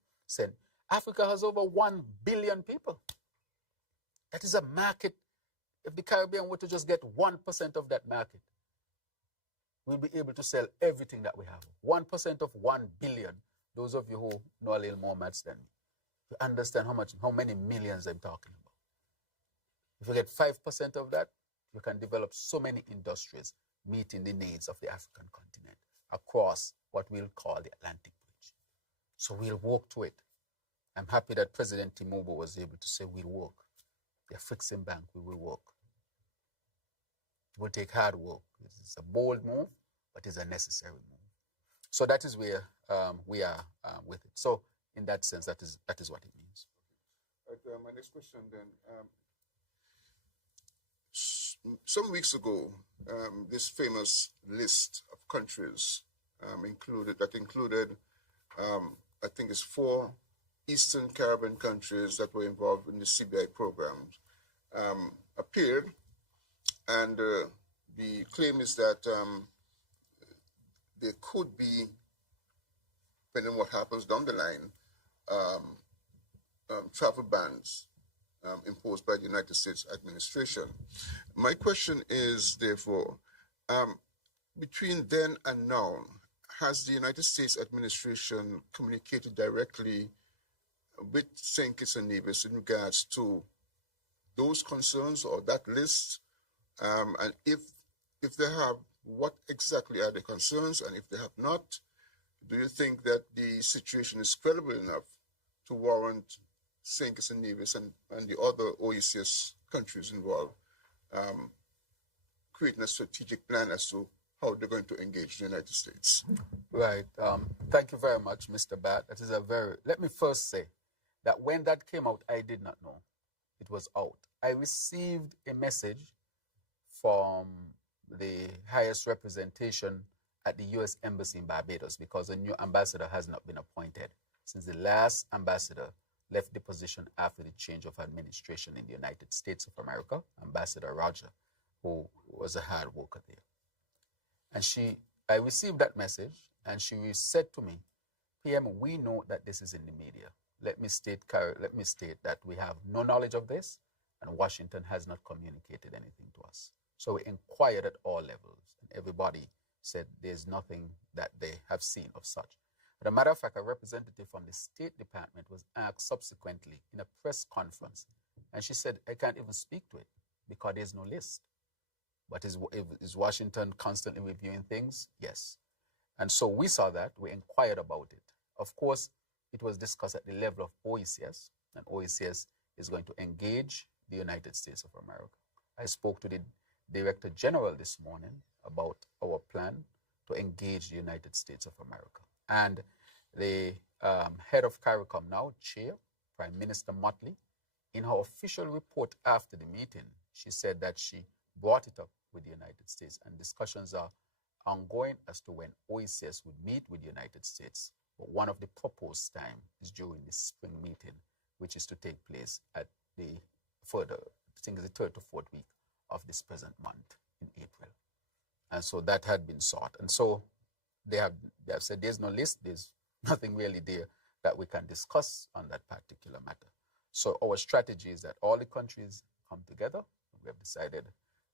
Africa has over 1 billion people. That is a market. If the Caribbean were to just get 1% of that market, we'll be able to sell everything that we have. 1% of 1 billion. Those of you who know a little more maths than me, you understand how many millions I'm talking about. If you get 5% of that, you can develop so many industries meeting the needs of the African continent across what we'll call the Atlantic Bridge. So we'll work to it. I'm happy that President Tinubu was able to say we'll work. The African Bank, we will work. It will take hard work. It's a bold move, but it's a necessary move. So that is where we are with it. So in that sense, that is what it means. Right, my next question then. Some weeks ago, this famous list of countries included, I think it's 4 Eastern Caribbean countries that were involved in the CBI programs, appeared, and the claim is that there could be, depending on what happens down the line, travel bans imposed by the United States administration. My question is, therefore, between then and now, has the United States administration communicated directly with St. Kitts and Nevis in regards to those concerns or that list? And if they have, what exactly are the concerns? And if they have not, do you think that the situation is credible enough to warrant St. Kitts and Nevis and the other OECS countries involved creating a strategic plan as to how they're going to engage the United States? Right. Thank you very much, Mr. Bat. That is let me first say that when that came out, I did not know it was out. I received a message from the highest representation at the U.S. Embassy in Barbados because a new ambassador has not been appointed since the last ambassador left the position after the change of administration in the United States of America, Ambassador Roger, who was a hard worker there. And I received that message, and she said to me, PM, we know that this is in the media. Let me state that we have no knowledge of this, and Washington has not communicated anything to us. So we inquired at all levels, and everybody said there's nothing that they have seen of such. As a matter of fact, a representative from the State Department was asked subsequently in a press conference, and she said, I can't even speak to it because there's no list. But is Washington constantly reviewing things? Yes. And so we saw that, we inquired about it. Of course, it was discussed at the level of OECS, and OECS is going to engage the United States of America. I spoke to the Director General this morning about our plan to engage the United States of America. And the head of CARICOM now, Chair, Prime Minister Motley, in her official report after the meeting, she said that she brought it up with the United States, and discussions are ongoing as to when OECS would meet with the United States. But one of the proposed time is during the spring meeting, which is to take place at the further, I think it's the 3rd to 4th week of this present month in April. And so that had been sought. And so they have said there's no list, there's nothing really there that we can discuss on that particular matter. So our strategy is that all the countries come together. We have decided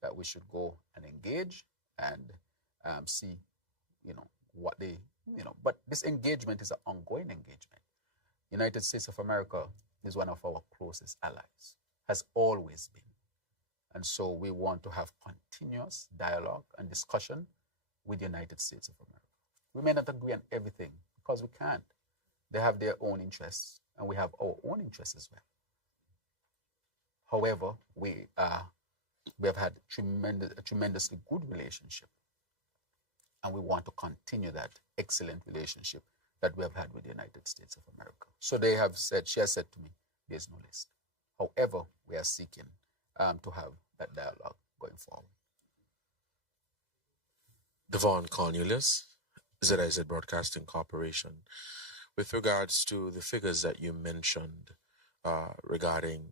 that we should go and engage and see, what they, but this engagement is an ongoing engagement. United States of America is one of our closest allies, has always been. And so we want to have continuous dialogue and discussion with the United States of America. We may not agree on everything because we can't. They have their own interests and we have our own interests as well. However, we have had a tremendously good relationship, and we want to continue that excellent relationship that we have had with the United States of America. So she has said to me, there's no list. However, we are seeking to have that dialogue going forward. Devon Cornelius, ZIZ Broadcasting Corporation. With regards to the figures that you mentioned regarding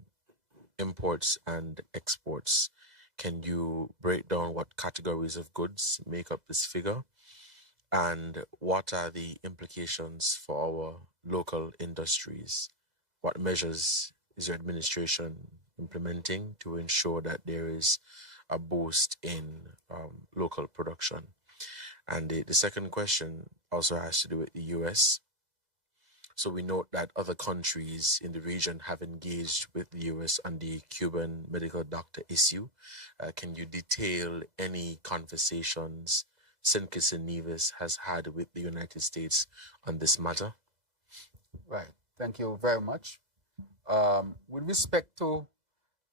imports and exports, can you break down what categories of goods make up this figure? And what are the implications for our local industries? What measures is your administration implementing to ensure that there is a boost in local production? And the second question also has to do with the U.S. So we note that other countries in the region have engaged with the U.S. on the Cuban medical doctor issue. Can you detail any conversations St. Kitts and Nevis has had with the United States on this matter? Right. Thank you very much. With respect to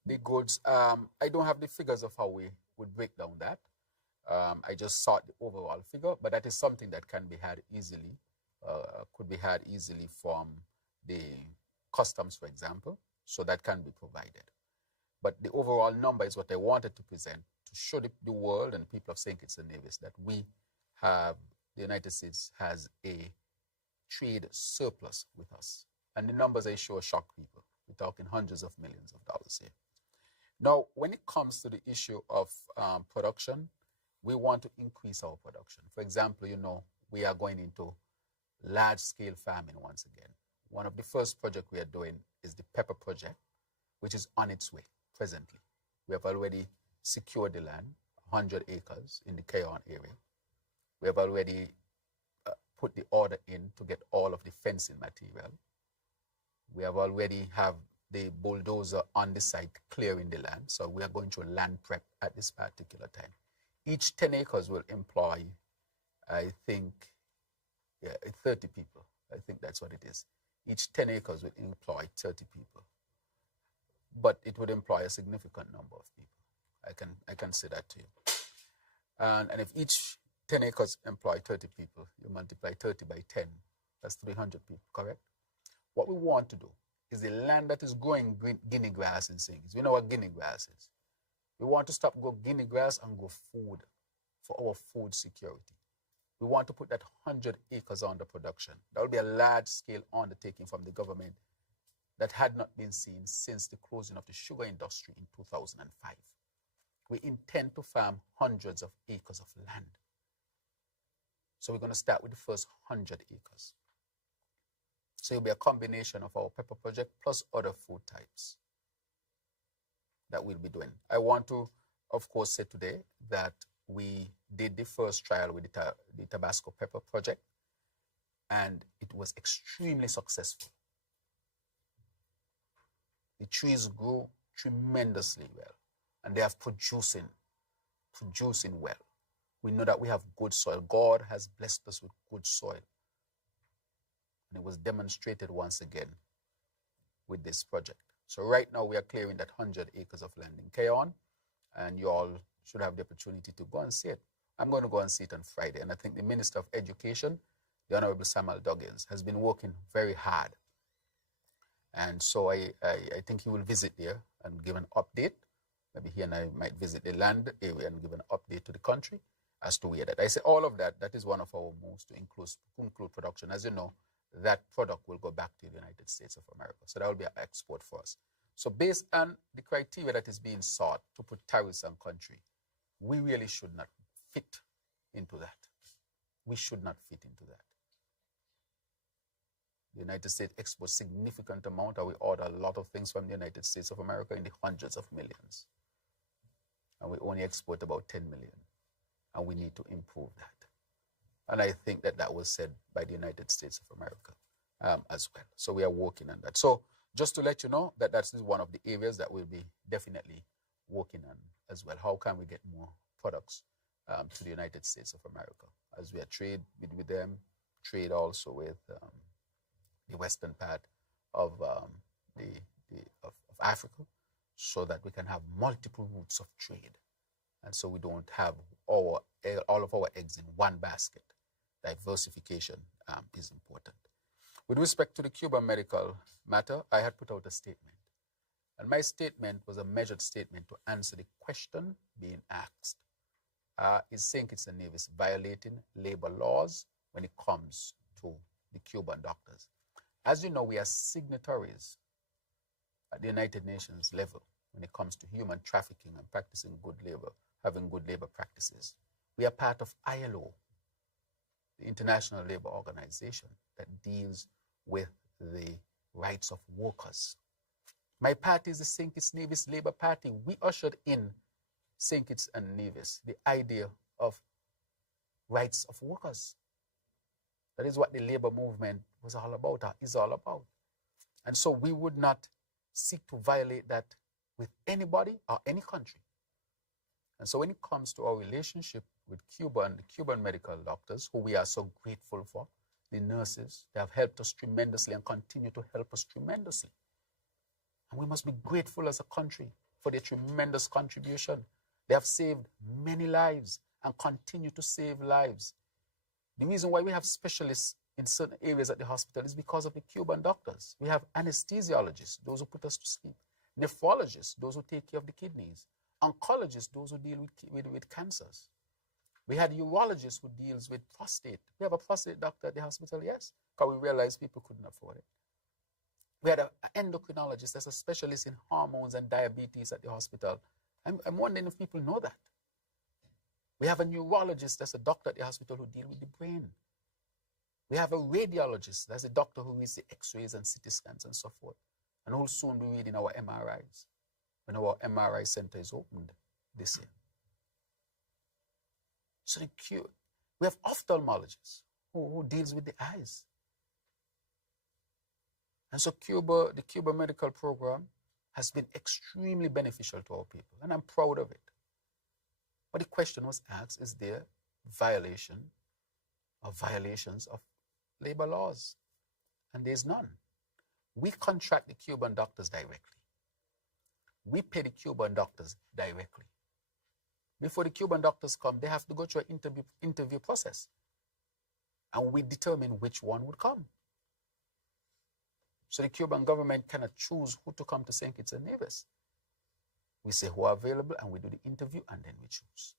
the goods, I don't have the figures of how we would break down that. I just sought the overall figure, but that is something that can be had easily. Could be had easily from the customs, for example, so that can be provided. But the overall number is what I wanted to present to show the world and people of St. Kitts and Nevis that the United States has a trade surplus with us. And the numbers I show shock people. We're talking hundreds of millions of dollars here. Now, when it comes to the issue of production, we want to increase our production. For example, we are going into large-scale farming once again. One of the first projects we are doing is the pepper project, which is on its way presently. We have already secured the land, 100 acres in the Cayon area. We have already put the order in to get all of the fencing material. We have already have the bulldozer on the site clearing the land, so we are going through land prep at this particular time. Each 10 acres will employ, I think, 30 people. I think that's what it is. Each 10 acres will employ 30 people. But it would employ a significant number of people. I can say that to you. And if each 10 acres employ 30 people, you multiply 30 by 10, that's 300 people, correct? What we want to do is the land that is growing guinea grass and things. We know what guinea grass is. We want to stop growing guinea grass and grow food for our food security. We want to put that 100 acres under production. That will be a large-scale undertaking from the government that had not been seen since the closing of the sugar industry in 2005. we intend to farm hundreds of acres of land. So we're going to start with the first 100 acres. So it'll be a combination of our pepper project plus other food types that we'll be doing. I want to, of course, say today that we did the first trial with the Tabasco pepper project, and it was extremely successful. The trees grew tremendously well, and they are producing well. We know that we have good soil. God has blessed us with good soil. And it was demonstrated once again with this project. So right now we are clearing that 100 acres of land in Keon, and you all should have the opportunity to go and see it. I'm going to go and see it on Friday, and I think the Minister of Education, the Honorable Samuel Duggins, has been working very hard. And so I think he will visit there and give an update. Maybe he and I might visit the land area and give an update to the country as to where that. I say all of that, that is one of our moves to include production. As you know, that product will go back to the United States of America. So that will be an export for us. So based on the criteria that is being sought to put tariffs on country, we really should not fit into that. We should not fit into that. The United States exports significant amount, and we order a lot of things from the United States of America in the hundreds of millions. And we only export about 10 million. And we need to improve that. And I think that that was said by the United States of America as well. So we are working on that. So just to let you know that that is one of the areas that we'll be definitely working on as well. How can we get more products to the United States of America as we are trade with them, trade also with the western part of Africa, so that we can have multiple routes of trade. And so we don't have all of our eggs in one basket. Diversification is important. With respect to the Cuban medical matter, I had put out a statement. And my statement was a measured statement to answer the question being asked. Is St. Kitts and Nevis violating labor laws when it comes to the Cuban doctors? As you know, we are signatories at the United Nations level when it comes to human trafficking and practicing good labor, having good labor practices. We are part of ILO, the International Labor Organization, that deals with the rights of workers. My party is the St. Kitts Nevis Labour Party. We ushered in St. Kitts and Nevis the idea of rights of workers. That is what the labor movement was all about, or is all about. And so we would not seek to violate that with anybody or any country. And so when it comes to our relationship with Cuba and the Cuban medical doctors, who we are so grateful for, the nurses, they have helped us tremendously and continue to help us tremendously. And we must be grateful as a country for their tremendous contribution. They have saved many lives and continue to save lives. The reason why we have specialists in certain areas at the hospital is because of the Cuban doctors. We have anesthesiologists, those who put us to sleep. Nephrologists, those who take care of the kidneys. Oncologists, those who deal with cancers. We had urologists who deals with prostate. We have a prostate doctor at the hospital, yes, because we realized people couldn't afford it. We had an endocrinologist that's a specialist in hormones and diabetes at the hospital. I'm wondering if people know that. We have a neurologist that's a doctor at the hospital who deals with the brain. We have a radiologist that's a doctor who reads the x-rays and CT scans and so forth, and who will soon be reading our MRIs when our MRI center is opened this year. So we have ophthalmologists who deals with the eyes. And so the Cuba medical program has been extremely beneficial to our people, and I'm proud of it. But the question was asked, is there violation or violations of labor laws? And there's none. We contract the Cuban doctors directly. We pay the Cuban doctors directly. Before the Cuban doctors come, they have to go through an interview process. And we determine which one would come. So the Cuban government cannot choose who to come to St. Kitts and Nevis. We say who are available, and we do the interview, and then we choose.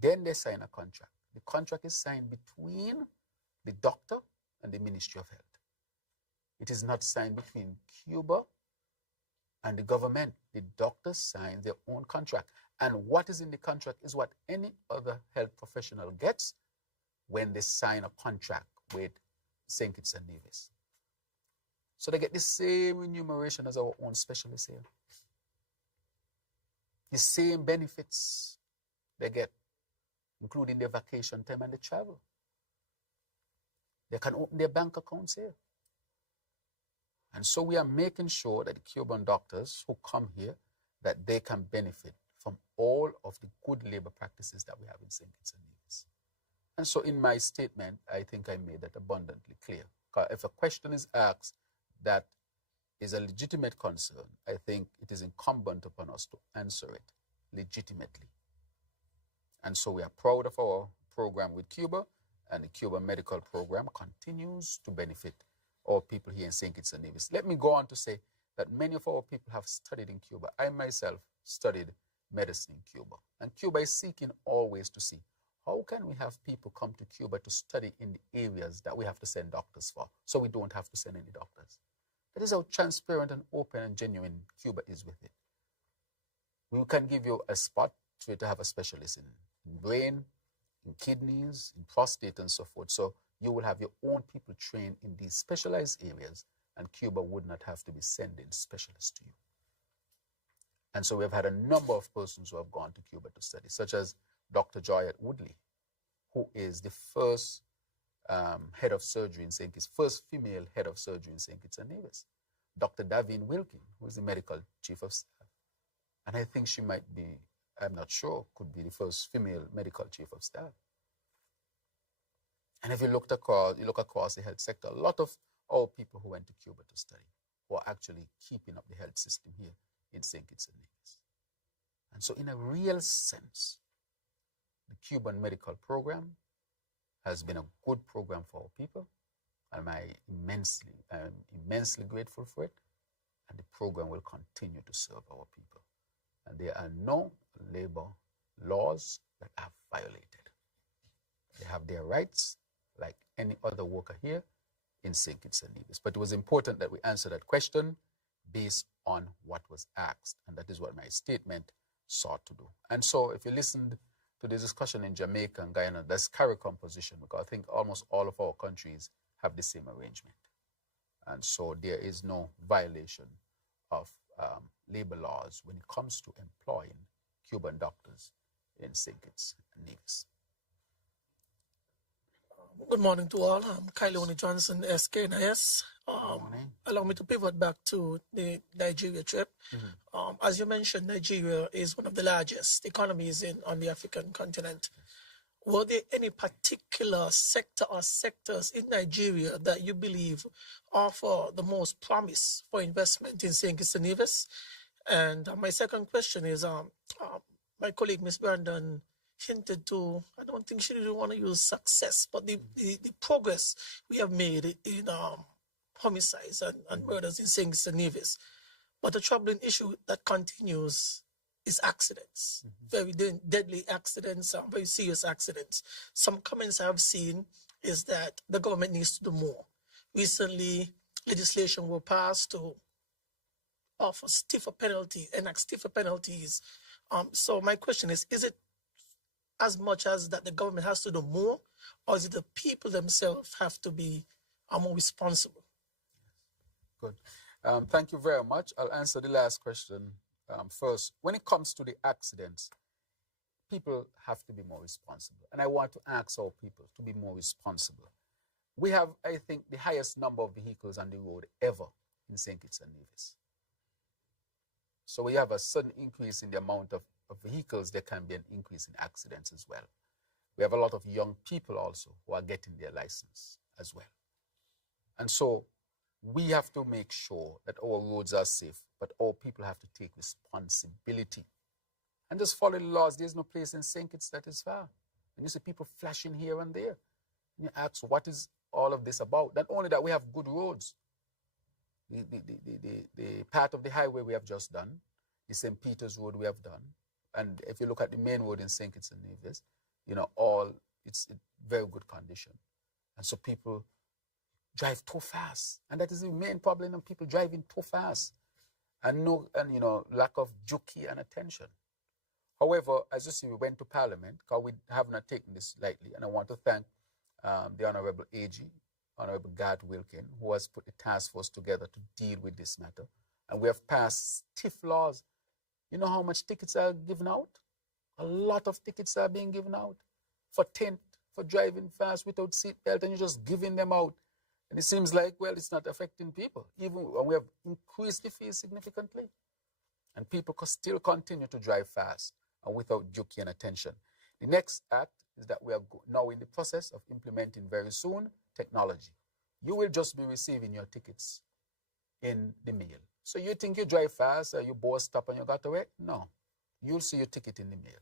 Then they sign a contract. The contract is signed between the doctor and the Ministry of Health. It is not signed between Cuba and the government. The doctors sign their own contract. And what is in the contract is what any other health professional gets when they sign a contract with St. Kitts and Nevis. So they get the same remuneration as our own specialists here. The same benefits they get, including their vacation time and the travel. They can open their bank accounts here. And so we are making sure that the Cuban doctors who come here, that they can benefit from all of the good labor practices that we have in St. Kitts and Nevis. And so in my statement, I think I made that abundantly clear. If a question is asked that is a legitimate concern, I think it is incumbent upon us to answer it legitimately. And so we are proud of our program with Cuba, and the Cuba medical program continues to benefit our people here in St. Kitts and Nevis. Let me go on to say that many of our people have studied in Cuba. I myself studied medicine in Cuba. And Cuba is seeking always to see how can we have people come to Cuba to study in the areas that we have to send doctors for, so we don't have to send any doctors. That is how transparent and open and genuine Cuba is with it. We can give you a spot for you to have a specialist in brain, in kidneys, in prostate, and so forth. So you will have your own people trained in these specialized areas, and Cuba would not have to be sending specialists to you. And so we've had a number of persons who have gone to Cuba to study, such as Dr. Joyette Woodley, who is the first head of surgery in St. Kitts, first female head of surgery in St. Kitts and Nevis. Dr. Davine Wilkin, who is the medical chief of staff. And I think she might be, I'm not sure, could be the first female medical chief of staff. And if you look across the health sector, a lot of our people who went to Cuba to study were actually keeping up the health system here in St. Kitts and Nevis. And so in a real sense, the Cuban medical program has been a good program for our people, and I'm immensely grateful for it, and the program will continue to serve our people. And there are no labor laws that are violated. They have their rights like any other worker here in St. Kitts and Nevis. But it was important that we answer that question based on what was asked, and that is what my statement sought to do. And so if you listened to the discussion in Jamaica and Guyana, that's CARICOM position, because I think almost all of our countries have the same arrangement. And so there is no violation of labor laws when it comes to employing Cuban doctors in St. Kitts and Nevis. Good morning to all. I'm Kyleone Johnson, SKNIS. Allow me to pivot back to the Nigeria trip. As you mentioned, Nigeria is one of the largest economies on the African continent. Were there any particular sector or sectors in Nigeria that you believe offer the most promise for investment in St. Kitts and Nevis? And my second question is, my colleague, Ms. Brandon, hinted to, I don't think she didn't want to use success, but the progress we have made in homicides and murders in St. Kitts and Nevis. But the troubling issue that continues is accidents, very deadly accidents, very serious accidents. Some comments I have seen is that the government needs to do more. Recently, legislation was passed to offer stiffer penalty, enact stiffer penalties. So my question is it as much as that the government has to do more, or is it the people themselves have to be more responsible? Good. Thank you very much. I'll answer the last question first. When it comes to the accidents, people have to be more responsible. And I want to ask our people to be more responsible. We have, I think, the highest number of vehicles on the road ever in St. Kitts and Nevis. So we have a sudden increase in the amount of vehicles. There can be an increase in accidents as well. We have a lot of young people also who are getting their license as well. And so we have to make sure that our roads are safe, but our people have to take responsibility and just follow the laws. There's no place in St. Kitts that is far. And you see people flashing here and there. And you ask, what is all of this about? Not only that, we have good roads. The part of the highway we have just done, the St. Peter's Road we have done, and if you look at the main road in St. Kitts and Nevis, it's in very good condition. And so people drive too fast, and that is the main problem of people driving too fast, and lack of jockey and attention. However, as you see, we went to Parliament because we have not taken this lightly, and I want to thank the Honourable AG, Honourable Gad Wilkin, who has put the task force together to deal with this matter. And we have passed stiff laws. You know how much tickets are given out? A lot of tickets are being given out for tint, for driving fast without seatbelt, and you're just giving them out. And it seems like, well, it's not affecting people. Even when we have increased the fees significantly, and people still continue to drive fast and without due care and attention. The next act is that we are now in the process of implementing very soon technology. You will just be receiving your tickets in the mail. So you think you drive fast, or you both stop and you got away? No. You'll see your ticket in the mail.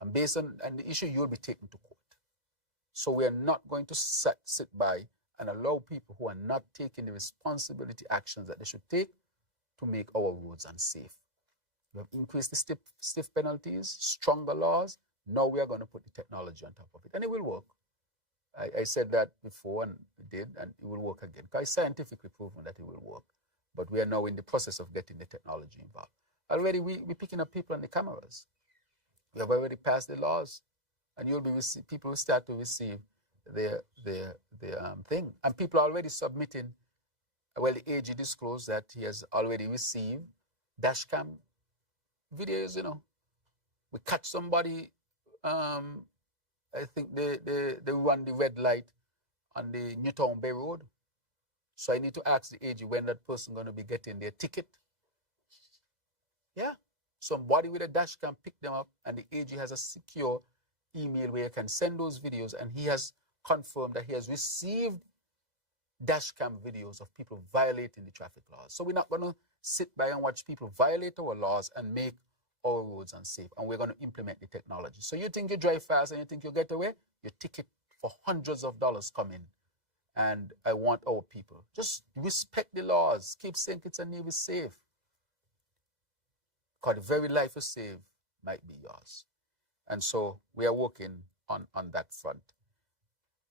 And based on the issue, you'll be taken to court. So we are not going to sit by and allow people who are not taking the responsibility actions that they should take to make our roads unsafe. We have increased the stiff penalties, stronger laws. Now we are going to put the technology on top of it. And it will work. I said that before, and it did, and it will work again. Because it's scientifically proven that it will work. But we are now in the process of getting the technology involved. Already we're picking up people on the cameras. We have already passed the laws. And people will start to receive their thing. And people are already submitting. Well, the AG disclosed that he has already received dashcam videos, you know. We catch somebody, I think they run the red light on the Newtown Bay Road. So I need to ask the AG when that person going to be getting their ticket. Yeah. Somebody with a dashcam pick them up, and the AG has a secure email where you can send those videos, and he has confirmed that he has received dashcam videos of people violating the traffic laws. So we're not going to sit by and watch people violate our laws and make our roads unsafe, and we're going to implement the technology. So you think you drive fast and you think you get away, your ticket for hundreds of dollars come in. And I want our people, just respect the laws. Keep saying it's a Nevis safe. Because the very life you save might be yours. And so we are working on that front.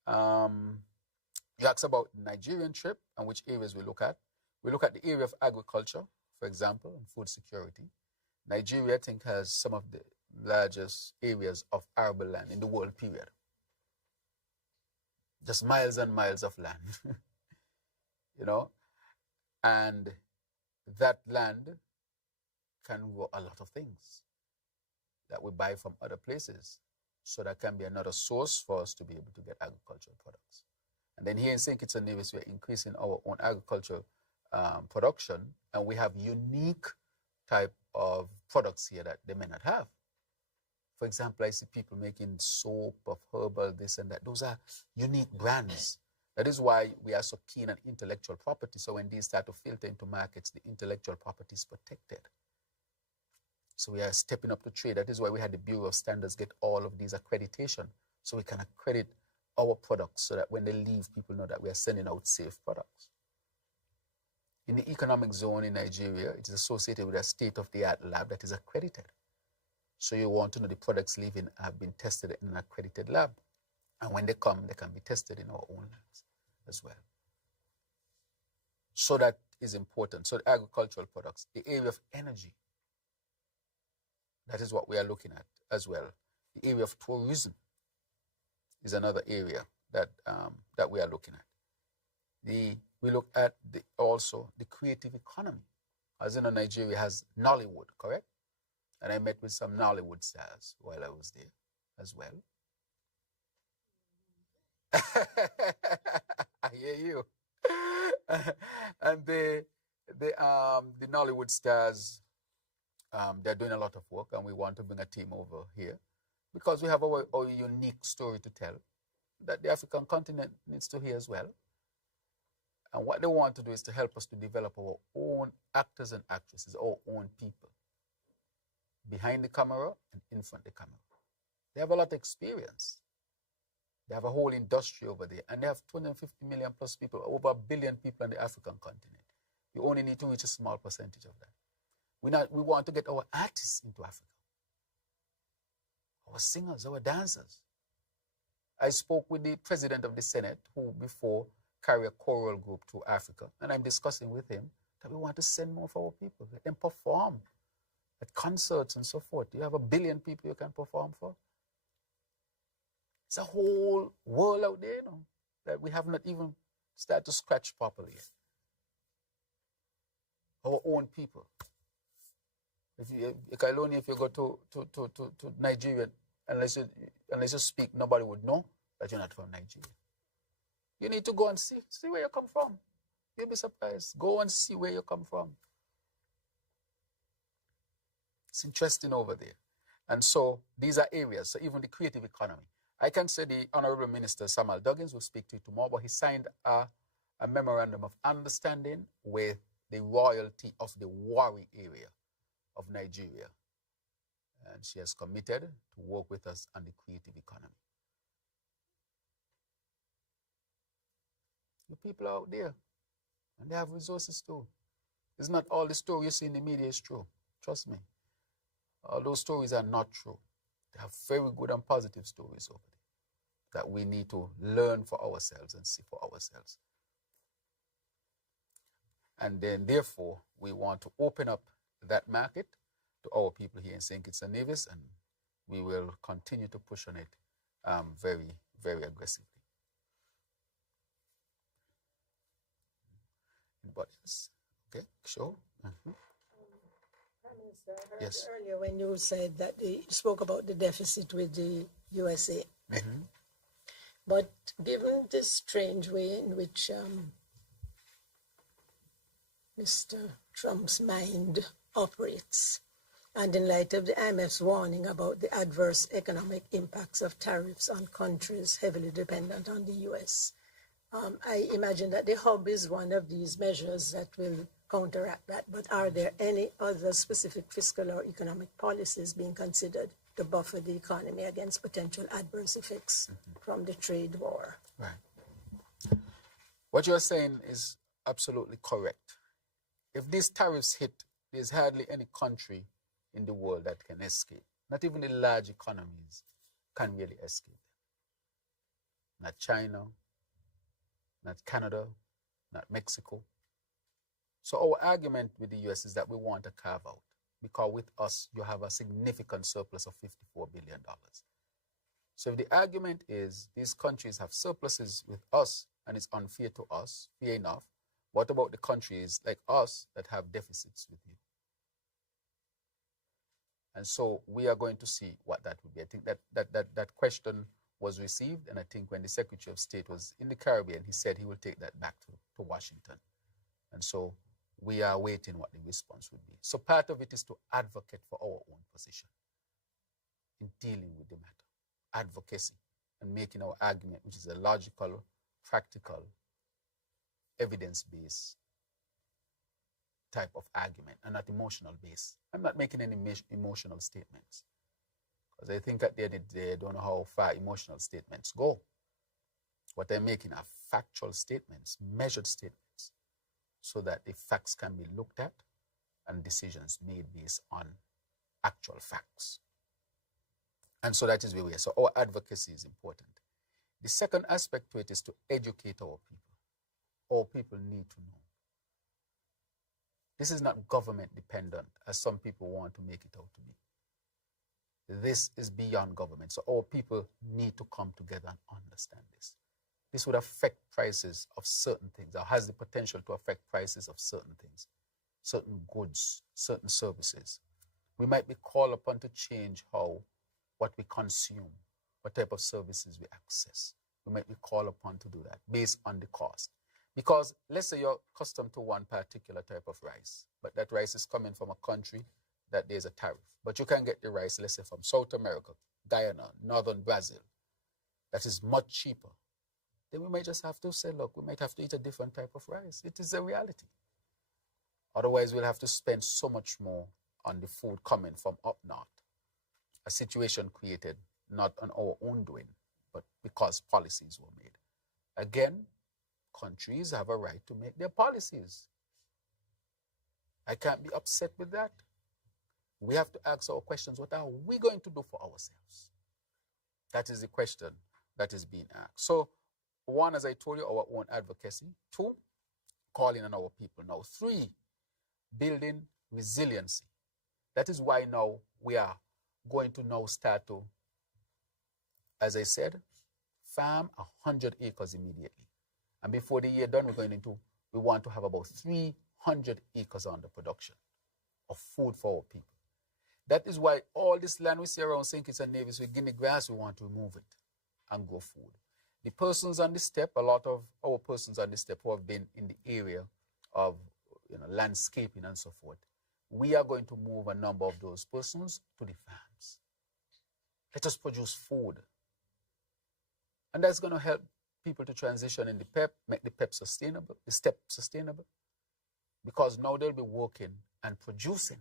You asked about the Nigerian trip and which areas we look at. We look at the area of agriculture, for example, and food security. Nigeria, I think, has some of the largest areas of arable land in the world, period. Just miles and miles of land, you know. And that land can grow a lot of things that we buy from other places. So that can be another source for us to be able to get agricultural products. And then here in St. Kitts and Nevis, we're increasing our own agricultural production, and we have unique type of products here that they may not have. For example, I see people making soap of herbal, this and that. Those are unique brands. That is why we are so keen on intellectual property. So when these start to filter into markets, the intellectual property is protected. So we are stepping up to trade. That is why we had the Bureau of Standards get all of these accreditation, so we can accredit our products so that when they leave, people know that we are sending out safe products. In the economic zone in Nigeria, it is associated with a state-of-the-art lab that is accredited. So you want to know the products leaving have been tested in an accredited lab. And when they come, they can be tested in our own labs as well. So that is important. So the agricultural products, the area of energy, that is what we are looking at as well. The area of tourism is another area that we are looking at. We look at also the creative economy. As you know, Nigeria has Nollywood, correct? And I met with some Nollywood stars while I was there as well. I hear you. And the Nollywood stars, they're doing a lot of work, and we want to bring a team over here because we have our unique story to tell that the African continent needs to hear as well. And what they want to do is to help us to develop our own actors and actresses, our own people, behind the camera and in front of the camera. They have a lot of experience. They have a whole industry over there, and they have 250 million plus people, over 1 billion people on the African continent. You only need to reach a small percentage of that. We want to get our artists into Africa, our singers, our dancers. I spoke with the president of the Senate, who before carried a choral group to Africa, and I'm discussing with him that we want to send more of our people, let them perform at concerts and so forth. You have 1 billion people you can perform for. It's a whole world out there, that we have not even started to scratch properly yet. Our own people. If you go to Nigeria, unless you speak, nobody would know that you're not from Nigeria. You need to go and see where you come from. You'll be surprised. Go and see where you come from. It's interesting over there. And so these are areas, so even the creative economy. I can say the Honorable Minister Samuel Duggins will speak to you tomorrow, but he signed a memorandum of understanding with the royalty of the Warri area of Nigeria. And she has committed to work with us on the creative economy. The people are out there, and they have resources too. It's not all the story you see in the media is true. Trust me. All those stories are not true. They have very good and positive stories over there that we need to learn for ourselves and see for ourselves. And then, therefore, we want to open up that market to our people here in St. Kitts and Nevis, and we will continue to push on it very, very aggressively. Anybody else? Okay, sure. Mm-hmm. Prime Minister, I heard Yes. earlier when you said that you spoke about the deficit with the USA. Mm-hmm. But given this strange way in which Mr. Trump's mind operates, and in light of the IMF's warning about the adverse economic impacts of tariffs on countries heavily dependent on the US, I imagine that the hub is one of these measures that will counteract that. But are there any other specific fiscal or economic policies being considered to buffer the economy against potential adverse effects from the trade war? Right. What you're saying is absolutely correct. If these tariffs hit, there's hardly any country in the world that can escape. Not even the large economies can really escape. Not China, not Canada, not Mexico. So our argument with the US is that we want to carve out, because with us, you have a significant surplus of $54 billion. So if the argument is these countries have surpluses with us and it's unfair to us, fair enough, what about the countries like us that have deficits with you? And so we are going to see what that would be. I think that question was received, and I think when the Secretary of State was in the Caribbean, he said he will take that back to Washington. And so we are waiting what the response would be. So part of it is to advocate for our own position in dealing with the matter. Advocacy and making our argument, which is a logical, practical, evidence-based type of argument and not emotional-based. I'm not making any emotional statements, because I think at the end of the day, I don't know how far emotional statements go. What I'm making are factual statements, measured statements, so that the facts can be looked at and decisions made based on actual facts. And so that is where we are. So our advocacy is important. The second aspect to it is to educate our people. Our people need to know. This is not government dependent, as some people want to make it out to be. This is beyond government. So our people need to come together and understand this. This would affect prices of certain things, or has the potential to affect prices of certain things, certain goods, certain services. We might be called upon to change what we consume, what type of services we access. We might be called upon to do that based on the cost. Because let's say you're accustomed to one particular type of rice, but that rice is coming from a country that there's a tariff. But you can get the rice, let's say, from South America, Guyana, Northern Brazil, that is much cheaper. Then we might just have to say, look, we might have to eat a different type of rice. It is a reality. Otherwise, we'll have to spend so much more on the food coming from up north. A situation created not on our own doing, but because policies were made. Again, countries have a right to make their policies. I can't be upset with that. We have to ask our questions. What are we going to do for ourselves? That is the question that is being asked. So, one, as I told you, our own advocacy. Two, calling on our people. Now, three, building resiliency. That is why now we are going to now start to, as I said, farm 100 acres immediately. And before the year done, we want to have about 300 acres under production of food for our people. That is why all this land we see around St. Kitts and Nevis, with Guinea grass, we want to remove it and grow food. The persons on the step, a lot of our persons on the step who have been in the area of landscaping and so forth, we are going to move a number of those persons to the farms. Let us produce food. And that's going to help people to transition in the PEP, make the PEP sustainable, the step sustainable. Because now they'll be working and producing,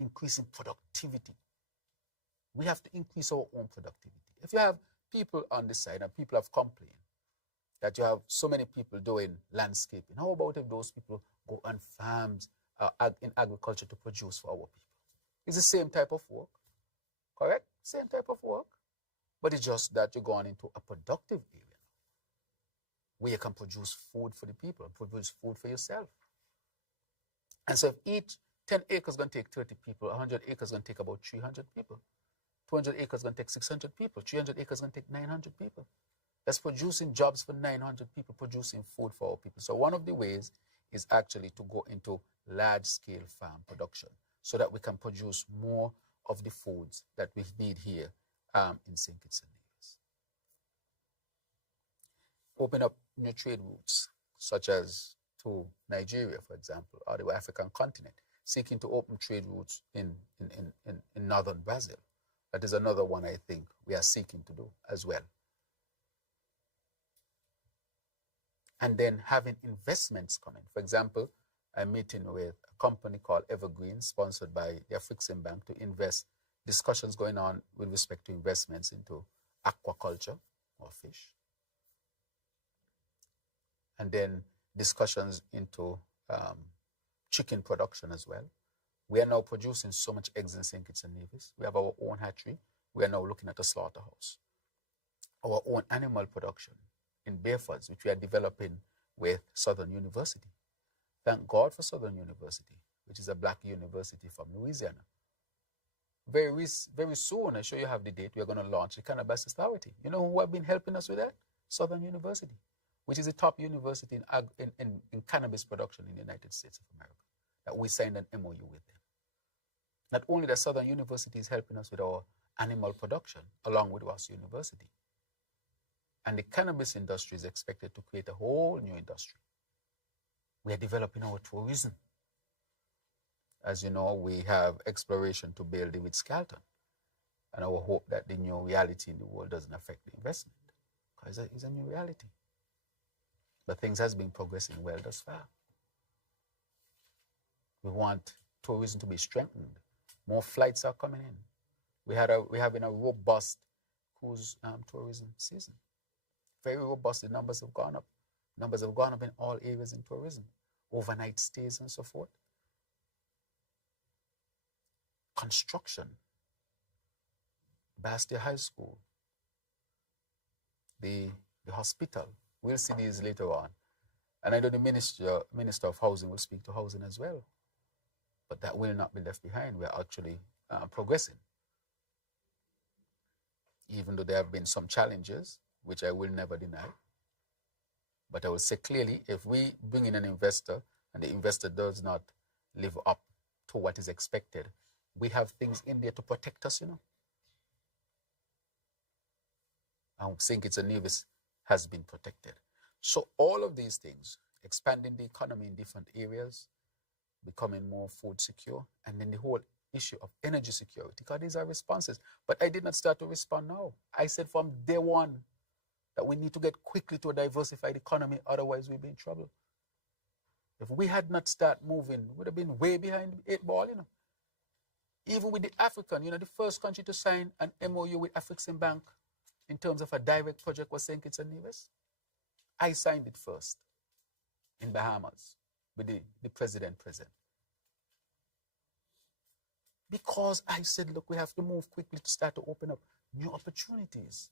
increasing productivity. We have to increase our own productivity. If you have people on the side and people have complained that you have so many people doing landscaping, how about if those people go on farms in agriculture to produce for our people? It's the same type of work, correct? Same type of work, but it's just that you're going into a productive area where you can produce food for the people, produce food for yourself. And so if each 10 acres is going to take 30 people, 100 acres is going to take about 300 people, 200 acres is going to take 600 people, 300 acres is going to take 900 people. That's producing jobs for 900 people, producing food for our people. So one of the ways is actually to go into large-scale farm production so that we can produce more of the foods that we need here in St. Kitts and Nevis. Open up new trade routes, such as to Nigeria, for example, or the African continent, seeking to open trade routes in northern Brazil. That is another one I think we are seeking to do as well. And then having investments coming. For example, I'm meeting with a company called Evergreen, sponsored by the African Bank, to invest. Discussions going on with respect to investments into aquaculture or fish. And then discussions into chicken production as well. We are now producing so much eggs in St. Kitts and Nevis. We have our own hatchery. We are now looking at a slaughterhouse. Our own animal production in Beaufort, which we are developing with Southern University. Thank God for Southern University, which is a black university from Louisiana. Very soon, I'm sure you have the date, we are going to launch the Cannabis Authority. You know who have been helping us with that? Southern University, which is the top university in cannabis production in the United States of America, that we signed an MOU with them. Not only that Southern University is helping us with our animal production, along with Ross University. And the cannabis industry is expected to create a whole new industry. We are developing our tourism. As you know, we have exploration to build the Ritz-Carlton. And our hope that the new reality in the world doesn't affect the investment, because it's a new reality. But things has been progressing well thus far. We want tourism to be strengthened. More flights are coming in. We're having a robust cruise tourism season. Very robust. The numbers have gone up. Numbers have gone up in all areas in tourism. Overnight stays and so forth. Construction. Bastia High School. The hospital. We'll see these later on. And I know the Minister of Housing will speak to housing as well. But that will not be left behind. We're actually progressing. Even though there have been some challenges, which I will never deny. But I will say clearly, if we bring in an investor and the investor does not live up to what is expected, we have things in there to protect us, you know. I think it's a Nevis has been protected. So all of these things, expanding the economy in different areas, becoming more food secure, and then the whole issue of energy security, because these are responses. But I did not start to respond now. I said from day one that we need to get quickly to a diversified economy, otherwise we'll be in trouble. If we had not started moving, we would have been way behind the 8 ball, you know. Even with the African, you know, the first country to sign an MOU with African Bank in terms of a direct project was St. Kitts and Nevis. I signed it first in Bahamas with the president present. Because I said, look, we have to move quickly to start to open up new opportunities.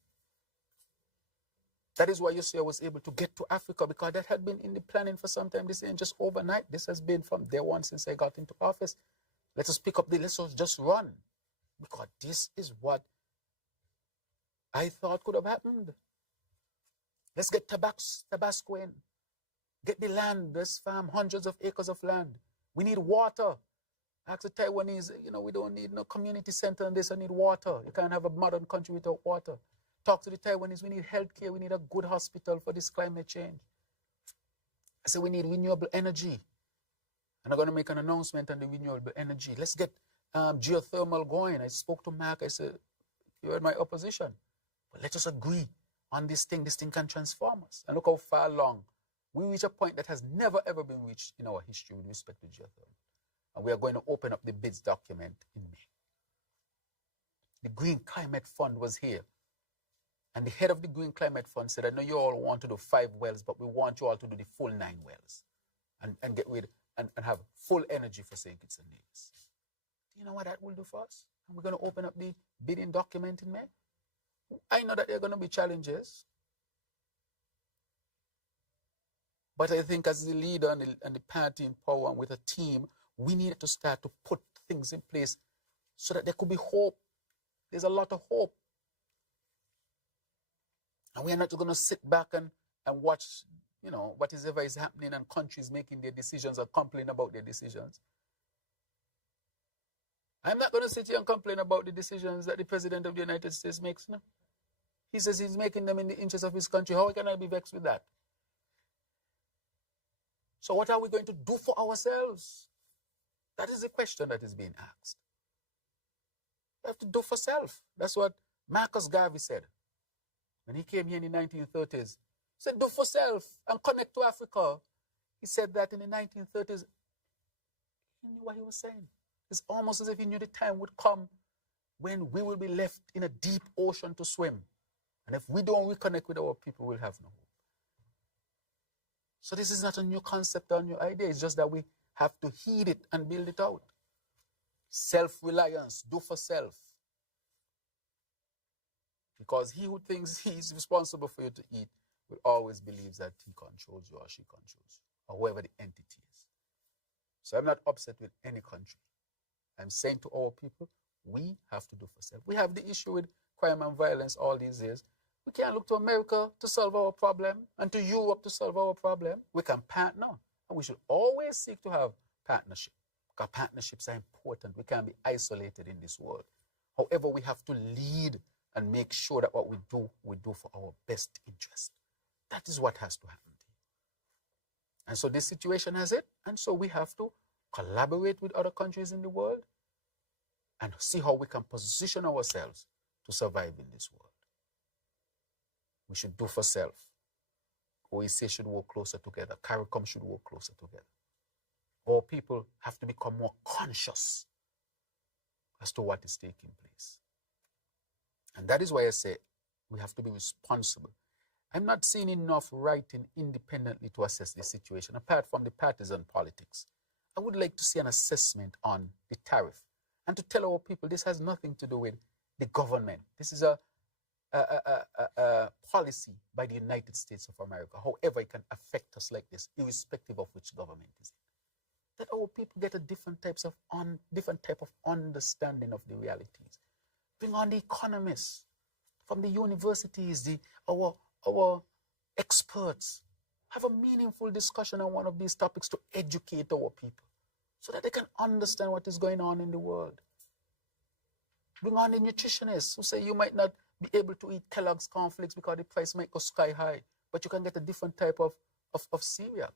That is why you see I was able to get to Africa, because that had been in the planning for some time. This ain't just overnight. This has been from day one since I got into office. Let us pick up let's just run. Because this is what I thought could have happened. Let's get Tabasco in. Get the land. Let's farm hundreds of acres of land. We need water. Ask the Taiwanese, we don't need no community center and this. I need water. You can't have a modern country without water. Talk to the Taiwanese. We need healthcare. We need a good hospital for this climate change. I said we need renewable energy. And I'm going to make an announcement on the renewable energy. Let's get geothermal going. I spoke to Mark. I said, you're in my opposition. But let us agree on this thing. This thing can transform us. And look how far along. We reach a point that has never, ever been reached in our history with respect to geothermal. And we are going to open up the bids document in May. The Green Climate Fund was here. And the head of the Green Climate Fund said, I know you all want to do 5 wells, but we want you all to do the full 9 wells. And get rid and have full energy for St. Kitts and Nevis. Do you know what that will do for us? And we're going to open up the bidding document in May. I know that there are going to be challenges. But I think as the leader and the party in power and with a team, we need to start to put things in place so that there could be hope. There's a lot of hope. And we are not going to sit back and watch, whatever is happening and countries making their decisions or complain about their decisions. I'm not going to sit here and complain about the decisions that the President of the United States makes. No? He says he's making them in the interest of his country. How can I be vexed with that? So what are we going to do for ourselves? That is the question that is being asked. We have to do for self. That's what Marcus Garvey said. When he came here in the 1930s, he said, do for self and connect to Africa. He said that in the 1930s. He knew what he was saying. It's almost as if he knew the time would come when we will be left in a deep ocean to swim. And if we don't reconnect with our people, we'll have no hope. So this is not a new concept or a new idea. It's just that we have to heed it and build it out. Self-reliance, do for self. Because he who thinks he is responsible for you to eat will always believe that he controls you or she controls you, or whoever the entity is. So I'm not upset with any country. I'm saying to our people, we have to do for self. We have the issue with crime and violence all these years. We can't look to America to solve our problem and to Europe to solve our problem. We can partner, and we should always seek to have partnership, because partnerships are important. We can't be isolated in this world. However, we have to lead and make sure that what we do for our best interest. That is what has to happen. And so this situation has it, and so we have to collaborate with other countries in the world and see how we can position ourselves to survive in this world. We should do for self. OEC should work closer together. CARICOM should work closer together. Our people have to become more conscious as to what is taking place. And that is why I say we have to be responsible. I'm not seeing enough writing independently to assess the situation, apart from the partisan politics. I would like to see an assessment on the tariff and to tell our people this has nothing to do with the government. This is a policy by the United States of America. However, it can affect us like this, irrespective of which government is it. That our people get a different type of understanding of the realities. Bring on the economists from the universities, our experts. Have a meaningful discussion on one of these topics to educate our people so that they can understand what is going on in the world. Bring on the nutritionists who say you might not be able to eat Kellogg's cornflakes because the price might go sky high, but you can get a different type of cereal.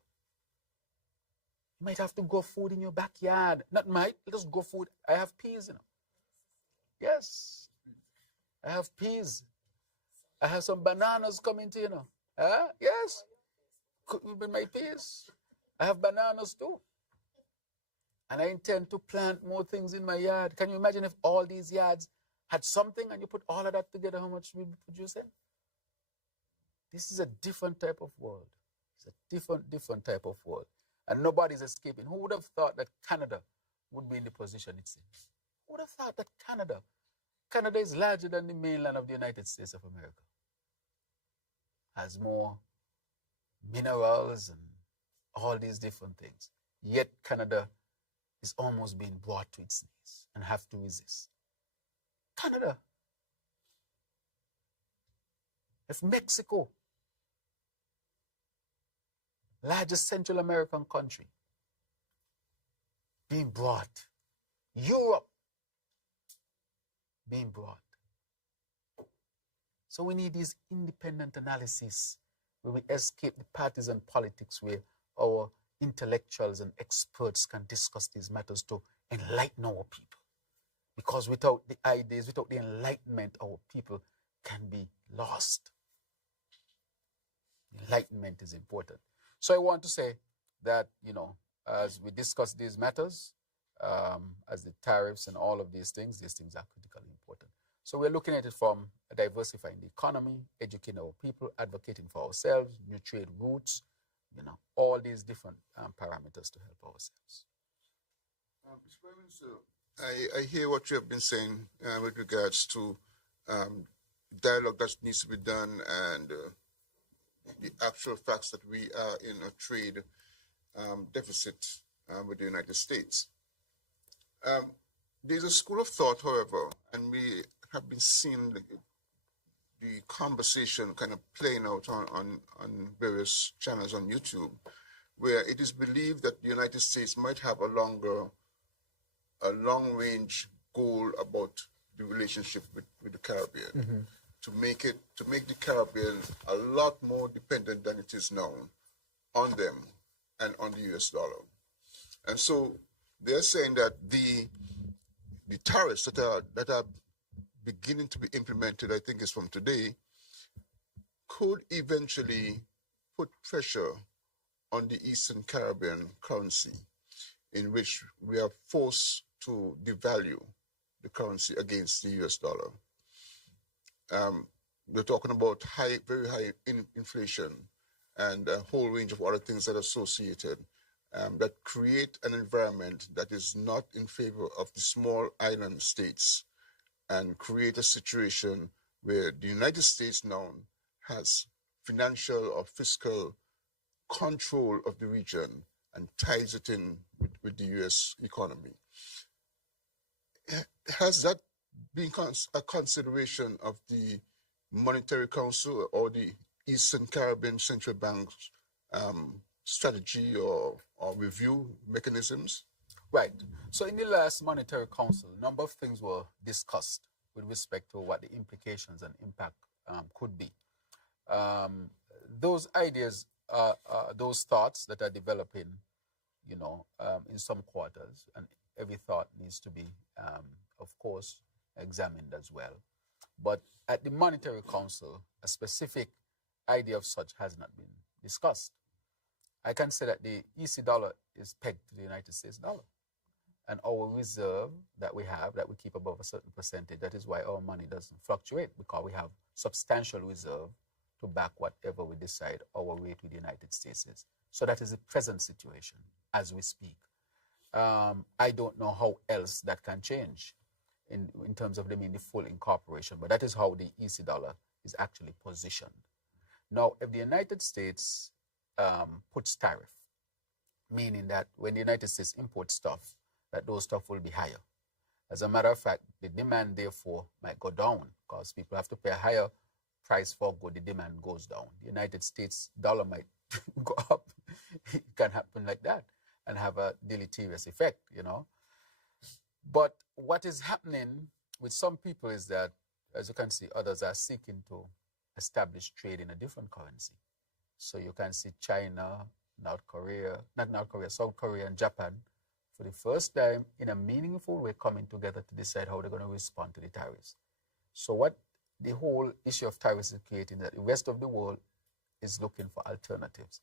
You might have to grow food in your backyard. Not might, just grow food. I have peas, Yes, I have peas. I have some bananas coming to, Yes, with my peas. I have bananas too. And I intend to plant more things in my yard. Can you imagine if all these yards had something and you put all of that together, how much we'll be producing? This is a different type of world. It's a different type of world. And nobody's escaping. Who would have thought that Canada would be in the position it's in? Who would have thought that Canada is larger than the mainland of the United States of America? Has more minerals and all these different things. Yet Canada is almost being brought to its knees and have to resist. Canada. If Mexico, largest Central American country, being brought, Europe being brought. So we need these independent analysis where we escape the partisan politics, where our intellectuals and experts can discuss these matters to enlighten our people. Because without the ideas, without the enlightenment, our people can be lost. Enlightenment is important. So I want to say that, as we discuss these matters, as the tariffs and all of these things are critically important. So we're looking at it from diversifying the economy, educating our people, advocating for ourselves, new trade routes, all these different parameters to help ourselves. Mr. Prime Minister, I hear what you have been saying with regards to dialogue that needs to be done and the actual facts that we are in a trade deficit with the United States. There's a school of thought, however, and we have been seeing the conversation kind of playing out on various channels on YouTube, where it is believed that the United States might have a long-range goal about the relationship with the Caribbean, to make the Caribbean a lot more dependent than it is now on them and on the US dollar. And so they're saying that the tariffs that are beginning to be implemented, I think is from today, could eventually put pressure on the Eastern Caribbean currency, in which we are forced to devalue the currency against the US dollar. We're talking about very high inflation and a whole range of other things that are associated that create an environment that is not in favor of the small island states, and create a situation where the United States now has financial or fiscal control of the region and ties it in with the US economy. Has that been a consideration of the Monetary Council or the Eastern Caribbean Central Bank's strategy or review mechanisms? Right. So in the last Monetary Council, a number of things were discussed with respect to what the implications and impact could be. Those ideas, those thoughts that are developing, in some quarters, and every thought needs to be, of course, examined as well. But at the Monetary Council, a specific idea of such has not been discussed. I can say that the EC dollar is pegged to the United States dollar. And our reserve that we have, that we keep above a certain percentage, that is why our money doesn't fluctuate, because we have substantial reserve to back whatever we decide our rate with the United States is. So that is the present situation as we speak. I don't know how else that can change in terms of them in the full incorporation, but that is how the EC dollar is actually positioned. Now, if the United States puts tariff, meaning that when the United States imports stuff, that those stuff will be higher. As a matter of fact, the demand, therefore, might go down because people have to pay a higher price for good, the demand goes down. The United States dollar might go up. It can happen like that and have a deleterious effect, But what is happening with some people is that, as you can see, others are seeking to establish trade in a different currency. So you can see China, South Korea, and Japan, for the first time in a meaningful way coming together to decide how they're going to respond to the tariffs. So what the whole issue of tariffs is creating, that the rest of the world is looking for alternatives.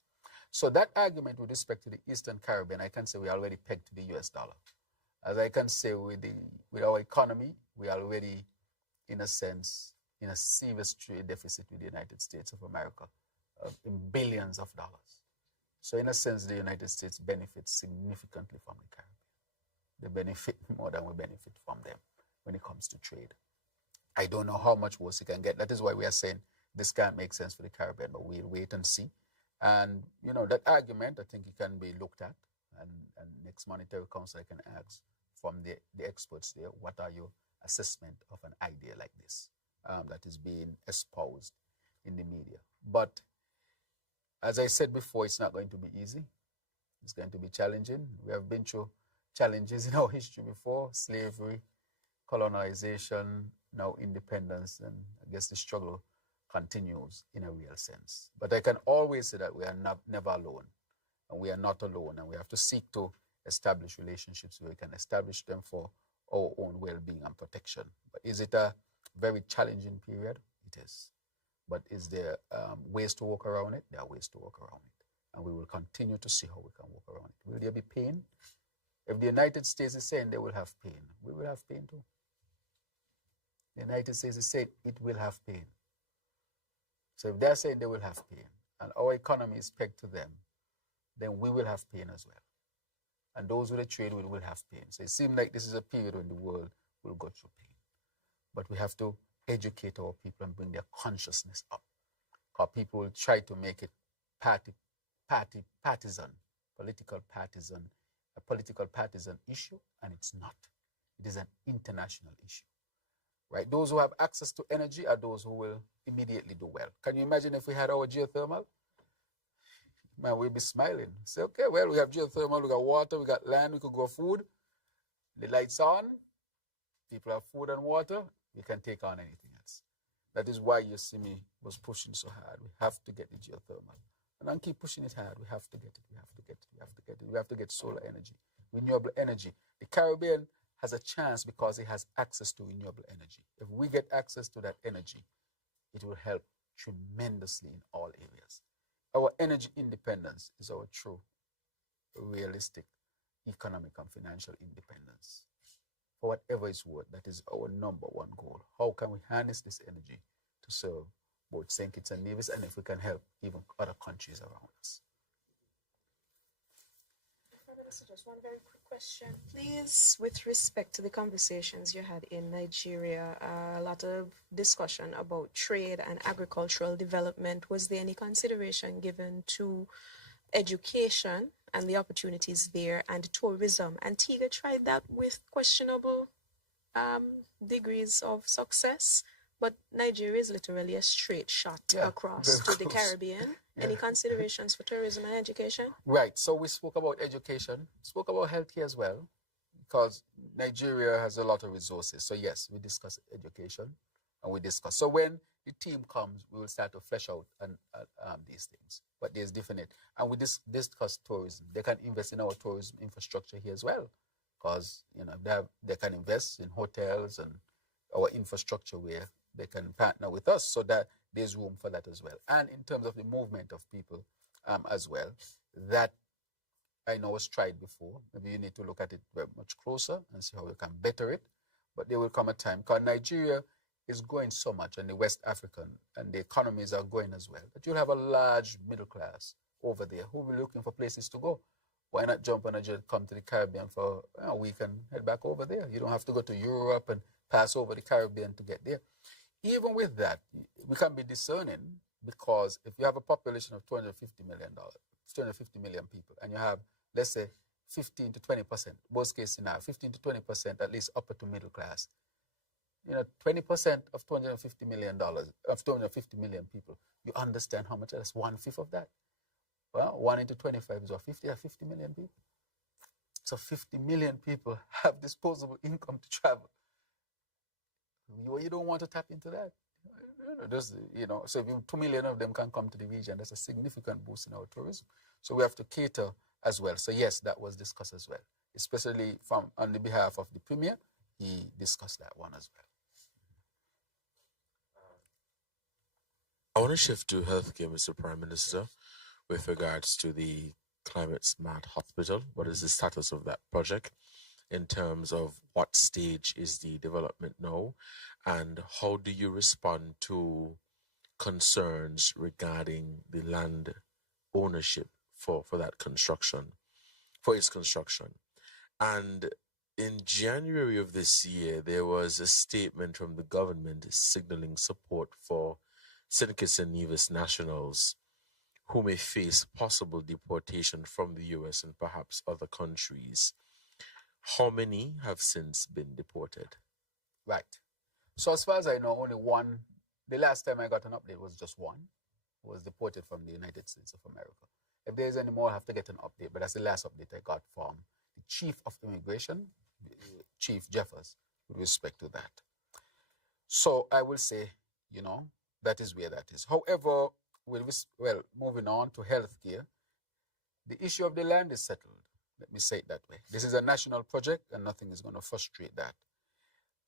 So that argument with respect to the Eastern Caribbean, I can say we already pegged to the US dollar. As I can say with our economy, we are already, in a sense, in a serious trade deficit with the United States of America in billions of dollars. So in a sense, the United States benefits significantly from the Caribbean. They benefit more than we benefit from them when it comes to trade. I don't know how much worse it can get. That is why we are saying this can't make sense for the Caribbean, but we'll wait and see. And, that argument, I think it can be looked at and next monetary council I can ask from the experts there, what are your assessment of an idea like this that is being espoused in the media? But as I said before, it's not going to be easy. It's going to be challenging. We have been through challenges in our history before: slavery, colonization, now independence, and I guess the struggle continues in a real sense. But I can always say that we are never alone, and we are not alone, and we have to seek to establish relationships where we can establish them for our own well-being and protection. But is it a very challenging period? It is. But is there ways to walk around it? There are ways to walk around it. And we will continue to see how we can walk around it. Will there be pain? If the United States is saying they will have pain, we will have pain too. The United States is saying it will have pain. So if they're saying they will have pain, and our economy is pegged to them, then we will have pain as well. And those who trade with will have pain. So it seems like this is a period when the world will go through pain. But we have to educate our people and bring their consciousness up. Because people will try to make it partisan, a political partisan issue, and it's not. It is an international issue. Right? Those who have access to energy are those who will immediately do well. Can you imagine if we had our geothermal? Man, we'd be smiling. Say, okay, well, we have geothermal, we got water, we got land, we could grow food. The lights on, people have food and water, we can take on anything else. That is why you see me was pushing so hard. We have to get the geothermal. And I'll keep pushing it hard. We have to get it, we have to get it, we have to get it. We have to get solar energy, renewable energy. The Caribbean has a chance because it has access to renewable energy. If we get access to that energy, it will help tremendously in all areas. Our energy independence is our true, realistic economic and financial independence. For whatever it's worth, that is our number one goal. How can we harness this energy to serve both St. Kitts and Nevis, and if we can help even other countries around us? Just one very quick question, please. With respect to the conversations you had in Nigeria, a lot of discussion about trade and agricultural development. Was there any consideration given to education and the opportunities there, and tourism? Antigua tried that with questionable degrees of success, but Nigeria is literally a straight shot across to the Caribbean. Yeah. Any considerations for tourism and education? Right. So we spoke about education, spoke about healthcare as well, because Nigeria has a lot of resources. So yes, we discuss education and we discuss. So when the team comes, we will start to flesh out these things. But there's different, and we discuss tourism. They can invest in our tourism infrastructure here as well, because they can invest in hotels and our infrastructure where they can partner with us, so that there's room for that as well. And in terms of the movement of people as well, that I know was tried before. Maybe you need to look at it very much closer and see how we can better it. But there will come a time, because Nigeria is growing so much, and the West African and the economies are growing as well, that you'll have a large middle class over there who will be looking for places to go. Why not jump on a jet, come to the Caribbean for a week and head back over there? You don't have to go to Europe and pass over the Caribbean to get there. Even with that, we can be discerning, because if you have a population of 250 million people, and you have, let's say, 15 to 20%, worst case scenario, 15 to 20%, at least upper to middle class. 20% of $250 million, of 250 million people, you understand how much that's 1/5 of that. Well, 1 into 25 is 50 million people. So 50 million people have disposable income to travel. You don't want to tap into that. So if 2 million of them can come to the region, that's a significant boost in our tourism. So we have to cater as well. So yes, that was discussed as well, especially on the behalf of the Premier. He discussed that one as well. I want to shift to healthcare, Mr. Prime Minister, with regards to the Climate Smart Hospital. What is the status of that project in terms of what stage is the development now, and how do you respond to concerns regarding the land ownership for that construction, for its construction? And in January of this year, there was a statement from the government signaling support for St. Kitts and Nevis nationals who may face possible deportation from the US and perhaps other countries. How many have since been deported? Right. So as far as I know, only one. The last time I got an update was just one, who was deported from the United States of America. If there's any more, I have to get an update, but that's the last update I got from the Chief of Immigration, Chief Jeffers, with respect to that. So I will say, that is where that is. However, moving on to healthcare, the issue of the land is settled. Let me say it that way. This is a national project and nothing is going to frustrate that.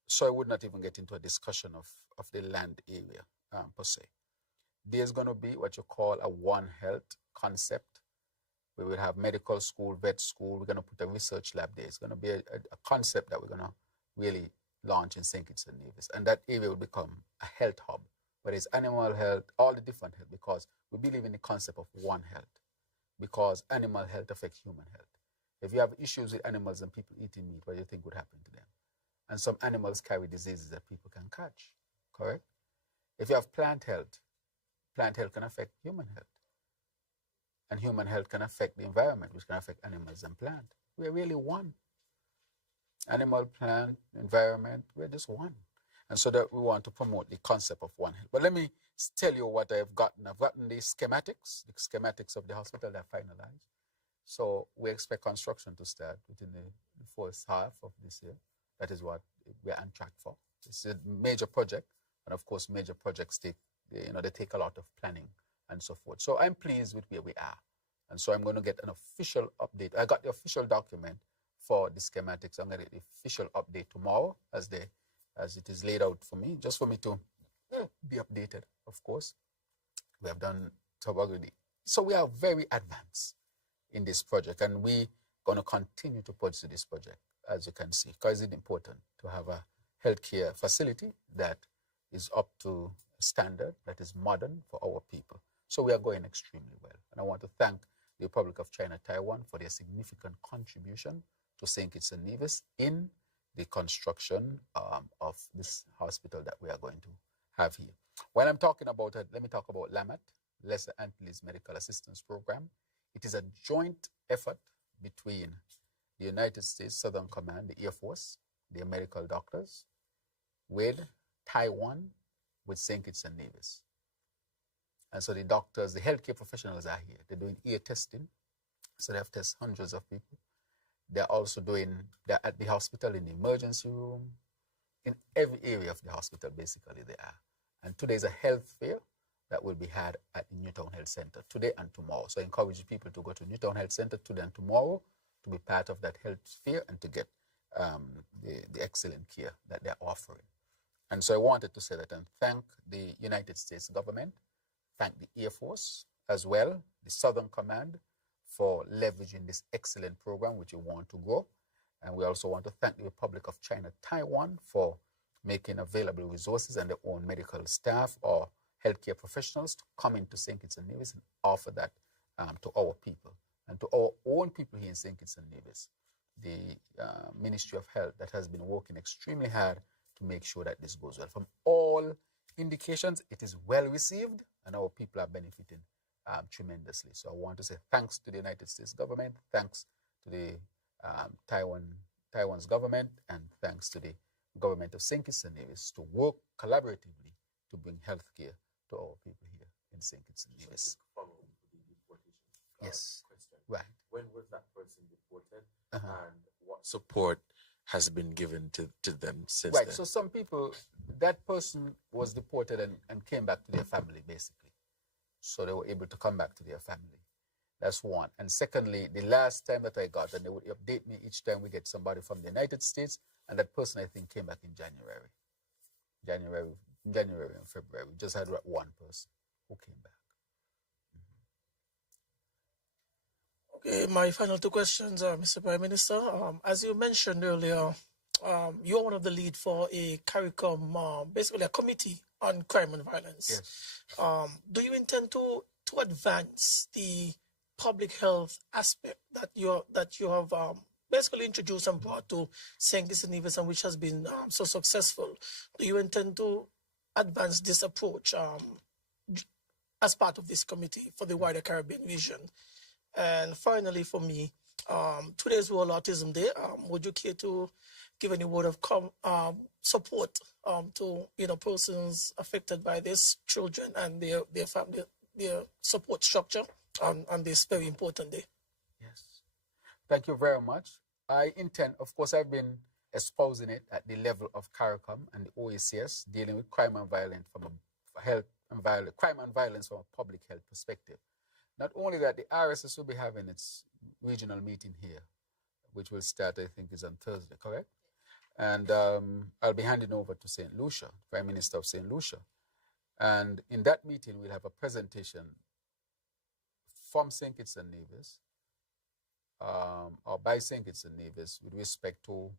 So I would not even get into a discussion of the land area per se. There's going to be what you call a One Health concept. We will have medical school, vet school. We're going to put a research lab there. It's going to be a concept that we're going to really launch in St. Kitts and Nevis. And that area will become a health hub, where it's animal health, all the different health, because we believe in the concept of one health, because animal health affects human health. If you have issues with animals and people eating meat, what do you think would happen to them? And some animals carry diseases that people can catch, correct? If you have plant health can affect human health. And human health can affect the environment, which can affect animals and plant. We're really one. Animal, plant, environment, we're just one. And so that we want to promote the concept of one health. But let me tell you what I've gotten. I've gotten the schematics of the hospital that are finalized. So we expect construction to start within the first half of this year. That is what we're on track for. It's a major project. And of course, major projects they take a lot of planning and so forth. So I'm pleased with where we are. And so I'm going to get an official update. I got the official document for the schematics. I'm going to get the official update tomorrow as it is laid out for me, just for me to be updated, of course. We have done topography. So we are very advanced in this project, and we're going to continue to pursue this project, as you can see, because it's important to have a healthcare facility that is up to standard, that is modern for our people. So we are going extremely well. And I want to thank the Republic of China, Taiwan for their significant contribution to St. Kitts and Nevis in the construction of this hospital that we are going to have here. When I'm talking about it, let me talk about LAMAT, Lesser Antilles Medical Assistance Program. It is a joint effort between the United States Southern Command, the Air Force, the medical doctors, with Taiwan, with St. Kitts and Nevis. And so the doctors, the healthcare professionals are here. They're doing ear testing. So they have tested hundreds of people. They're at the hospital, in the emergency room, in every area of the hospital, basically they are. And today is a health fair that will be had at the Newtown Health Center today and tomorrow. So I encourage people to go to Newtown Health Center today and tomorrow to be part of that health fair and to get the excellent care that they're offering. And so I wanted to say that and thank the United States government, thank the Air Force as well, the Southern Command, for leveraging this excellent program which we want to grow. And we also want to thank the Republic of China, Taiwan, for making available resources and their own medical staff or healthcare professionals to come into St. Kitts and Nevis and offer that to our people and to our own people here in St. Kitts and Nevis. The Ministry of Health that has been working extremely hard to make sure that this goes well. From all indications, it is well received and our people are benefiting tremendously. So I want to say thanks to the United States government, thanks to the Taiwan's government, and thanks to the government of St. Kitts and Nevis to work collaboratively to bring healthcare to our people here in St. Kitts and Nevis. Yes, right. When was that person deported, and what support has been given to them since then? Right, so some people, that person was deported and came back to their family, basically. So they were able to come back to their family. That's one. And secondly, the last time that I got, and they would update me each time we get somebody from the United States, and that person, I think, came back in January and February. We just had one person who came back. Okay, my final two questions, Mr. Prime Minister. As you mentioned earlier, you're one of the lead for a CARICOM, basically a committee on crime and violence. Yes. Do you intend to advance the public health aspect that you have basically introduced and brought to St. Kitts and Nevis, and which has been so successful? Do you intend to advance this approach as part of this committee for the wider Caribbean vision. And finally, for me, today's World Autism Day. Would you care to give any word of support to persons affected by this, children and their family, their support structure on this very important day? Yes. Thank you very much. I intend, of course, I've been espousing it at the level of CARICOM and the OACS, dealing with crime and violence from a crime and violence from a public health perspective. Not only that, the RSS will be having its regional meeting here, which will start, I think, is on Thursday, correct? And I'll be handing over to St. Lucia, Prime Minister of St. Lucia. And in that meeting, we'll have a presentation from St. Kitts and Nevis, or by St. Kitts and Nevis, with respect to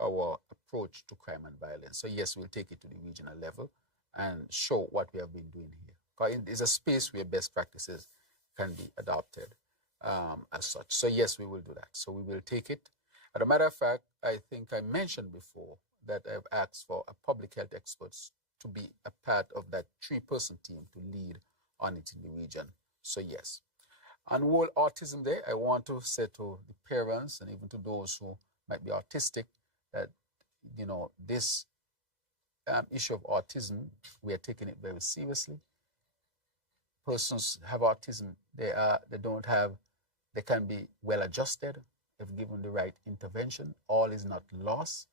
our approach to crime and violence. So yes, we'll take it to the regional level and show what we have been doing here. Because it's a space where best practices can be adopted as such. So yes, we will do that. So we will take it. As a matter of fact, I think I mentioned before that I've asked for a public health experts to be a part of that 3-person team to lead on it in the region. So yes. On World Autism Day, I want to say to the parents and even to those who might be autistic that, this issue of autism, we are taking it very seriously. Persons have autism, they can be well adjusted if given the right intervention. All is not lost,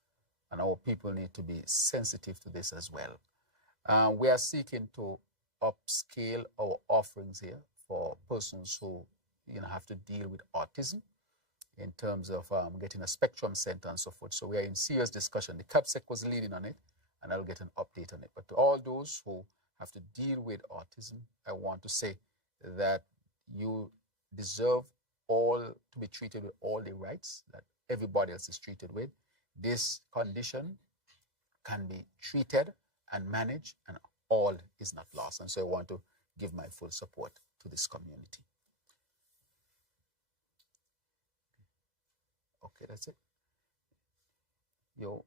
and our people need to be sensitive to this as well. We are seeking to upscale our offerings here for persons who have to deal with autism in terms of getting a spectrum center and so forth. So we are in serious discussion. The CAPSEC was leading on it, and I'll get an update on it. But to all those who have to deal with autism, I want to say that you deserve all to be treated with all the rights that everybody else is treated with. This condition can be treated and managed, and all is not lost. And so I want to give my full support to this community. Okay, that's it. You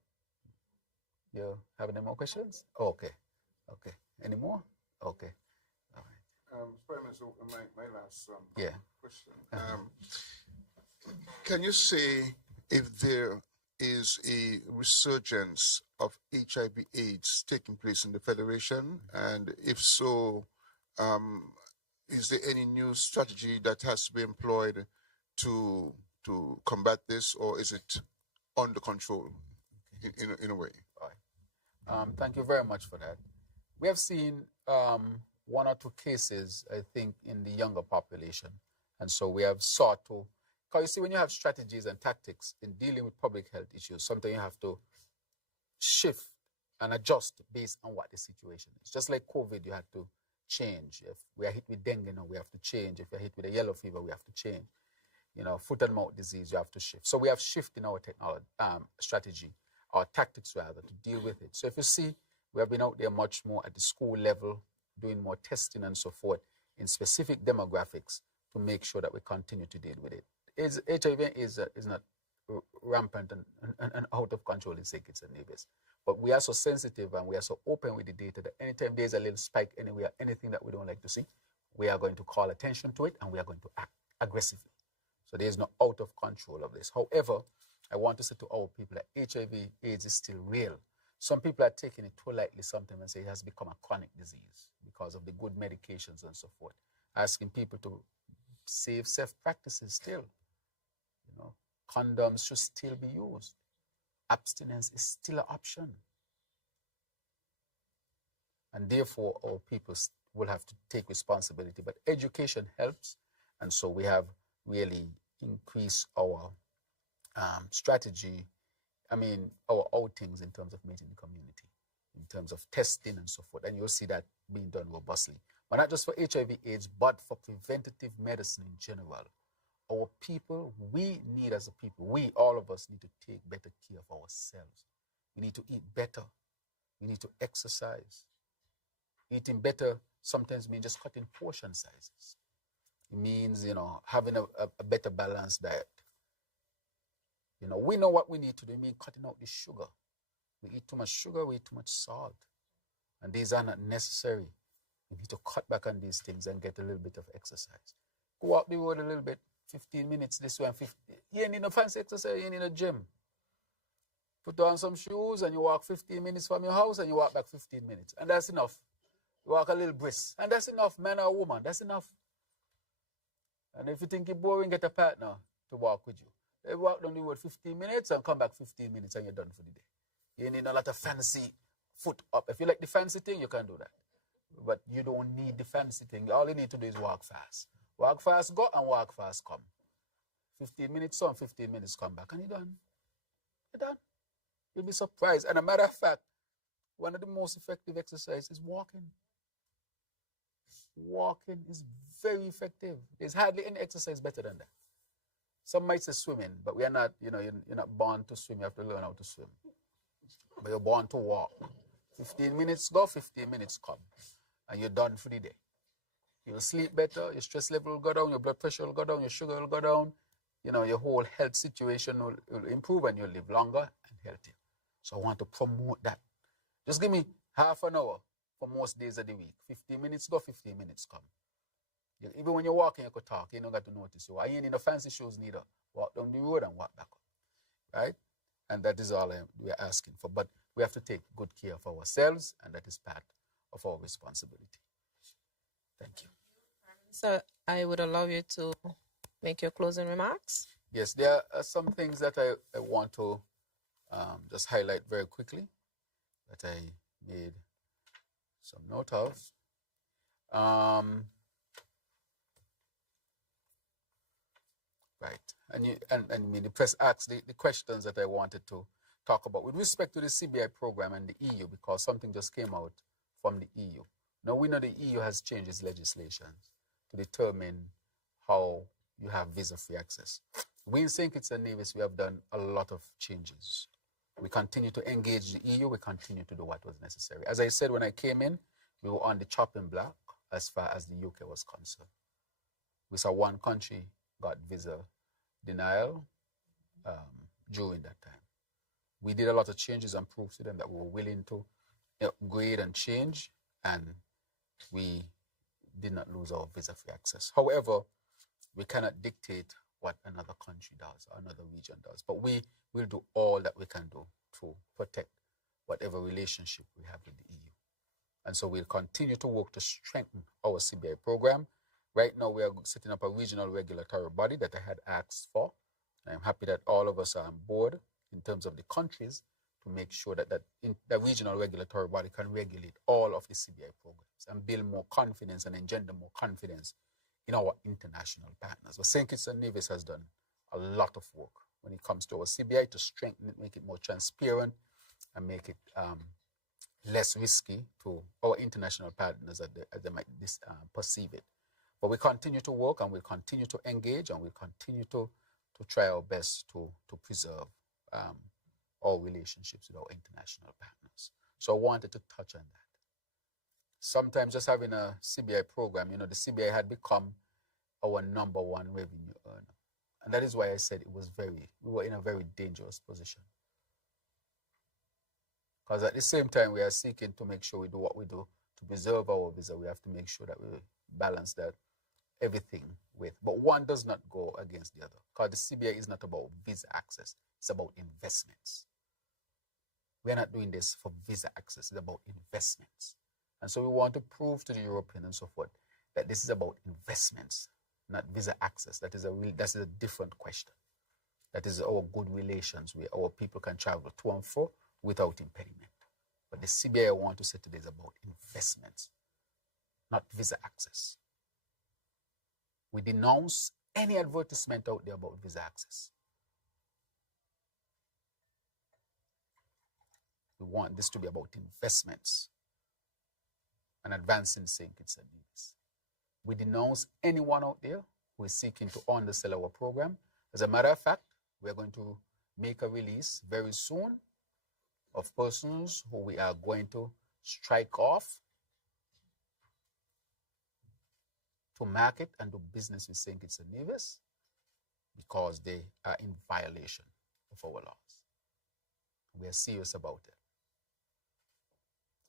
have any more questions? Oh, okay. Any more? Okay. All right. Prime Minister, my last question. Uh-huh. Can you say if there is a resurgence of HIV/AIDS taking place in the Federation, and if so, is there any new strategy that has to be employed to combat this, or is it under control in a way? All right. Thank you very much for that. We have seen 1 or 2 cases, I think, in the younger population. And so we have sought to, because you see, when you have strategies and tactics in dealing with public health issues, sometimes you have to shift and adjust based on what the situation is. Just like COVID, you had to change. If we are hit with dengue now, we have to change. If we are hit with a yellow fever, we have to change. Foot and mouth disease, you have to shift. So we have shifted in our technology, strategy, our tactics rather, to deal with it. So if you see, we have been out there much more at the school level, doing more testing and so forth in specific demographics to make sure that we continue to deal with it. HIV is not rampant and out of control in St. Kitts and Nevis. But we are so sensitive and we are so open with the data that anytime there's a little spike anywhere, anything that we don't like to see, we are going to call attention to it and we are going to act aggressively. So there is no out of control of this. However, I want to say to our people that HIV/AIDS is still real. Some people are taking it too lightly sometimes and say it has become a chronic disease because of the good medications and so forth. Asking people to safe practices still. Condoms should still be used. Abstinence is still an option. And therefore, our people will have to take responsibility. But education helps. And so we have really increased our strategy, our outings in terms of meeting the community, in terms of testing and so forth. And you'll see that being done robustly. But not just for HIV/AIDS, but for preventative medicine in general. Our people, we need as a people, all of us need to take better care of ourselves. We need to eat better. We need to exercise. Eating better sometimes means just cutting portion sizes. It means, having a better balanced diet. We know what we need to do. It means cutting out the sugar. We eat too much sugar, we eat too much salt. And these are not necessary. We need to cut back on these things and get a little bit of exercise. Go up the road a little bit, 15 minutes this way and 50. You ain't need no fancy exercise, you ain't need a gym. Put on some shoes and you walk 15 minutes from your house and you walk back 15 minutes. And that's enough. You walk a little brisk. And that's enough, man or woman. That's enough. And if you think you're boring, get a partner to walk with you. They walk down the road 15 minutes and come back 15 minutes and you're done for the day. You need a lot of fancy foot up. If you like the fancy thing, you can do that. But you don't need the fancy thing. All you need to do is walk fast. Walk fast, go, and walk fast, come. 15 minutes on, 15 minutes, come back, and you're done. You're done. You'll be surprised. And a matter of fact, one of the most effective exercises is walking. Walking is very effective. There's hardly any exercise better than that. Some might say swimming, but we are not, you're not born to swim. You have to learn how to swim. But you're born to walk. 15 minutes go, 15 minutes come. And you're done for the day. You'll sleep better, your stress level will go down, your blood pressure will go down, your sugar will go down. Your whole health situation will improve and you'll live longer and healthier. So I want to promote that. Just give me half an hour for most days of the week. 15 minutes go, 15 minutes come. Even when you're walking, you could talk. You don't got to notice. You ain't need no fancy shoes neither. Walk down the road and walk back up. Right? And that is all we're asking for. But we have to take good care of ourselves, and that is part of our responsibility. Thank you. So I would allow you to make your closing remarks. Yes, there are some things that I want to just highlight very quickly that I made some note of. Right. And the press asked the questions that I wanted to talk about with respect to the CBI program and the EU, because something just came out from the EU. Now, we know the EU has changed its legislation to determine how you have visa-free access. We in St. Kitts and Nevis, we have done a lot of changes. We continue to engage the EU. We continue to do what was necessary. As I said, when I came in, we were on the chopping block as far as the UK was concerned. We saw one country got visa denial during that time. We did a lot of changes and proved to them that we were willing to upgrade and change, and we did not lose our visa-free access. However, we cannot dictate what another country does or another region does, but we will do all that we can do to protect whatever relationship we have with the EU. And so we'll continue to work to strengthen our CBI program. Right now, we are setting up a regional regulatory body that I had asked for. I'm happy that all of us are on board in terms of the countries to make sure that the regional regulatory body can regulate all of the CBI programs and build more confidence and engender more confidence in our international partners. But St. Kitts and Nevis has done a lot of work when it comes to our CBI to strengthen it, make it more transparent, and make it less risky to our international partners as they might perceive it. But we continue to work, and we'll continue to engage, and we'll continue to try our best to preserve our relationships with our international partners. So I wanted to touch on that. Sometimes just having a CBI program, the CBI had become our number one revenue earner. And that is why I said we were in a very dangerous position. Because at the same time, we are seeking to make sure we do what we do to preserve our visa. We have to make sure that we balance that everything with. But one does not go against the other. Because the CBI is not about visa access. It's about investments. We are not doing this for visa access. It's about investments. And so we want to prove to the Europeans and so forth that this is about investments, not visa access. That is a different question. That is our good relations where our people can travel to and fro without impediment. But the CBI I want to say today is about investments, not visa access. We denounce any advertisement out there about visa access. We want this to be about investments and advancing St. Kitts and Nevis. We denounce anyone out there who is seeking to undersell our program. As a matter of fact, we are going to make a release very soon of persons who we are going to strike off to market and do business with St. Kitts and Nevis because they are in violation of our laws. We are serious about it.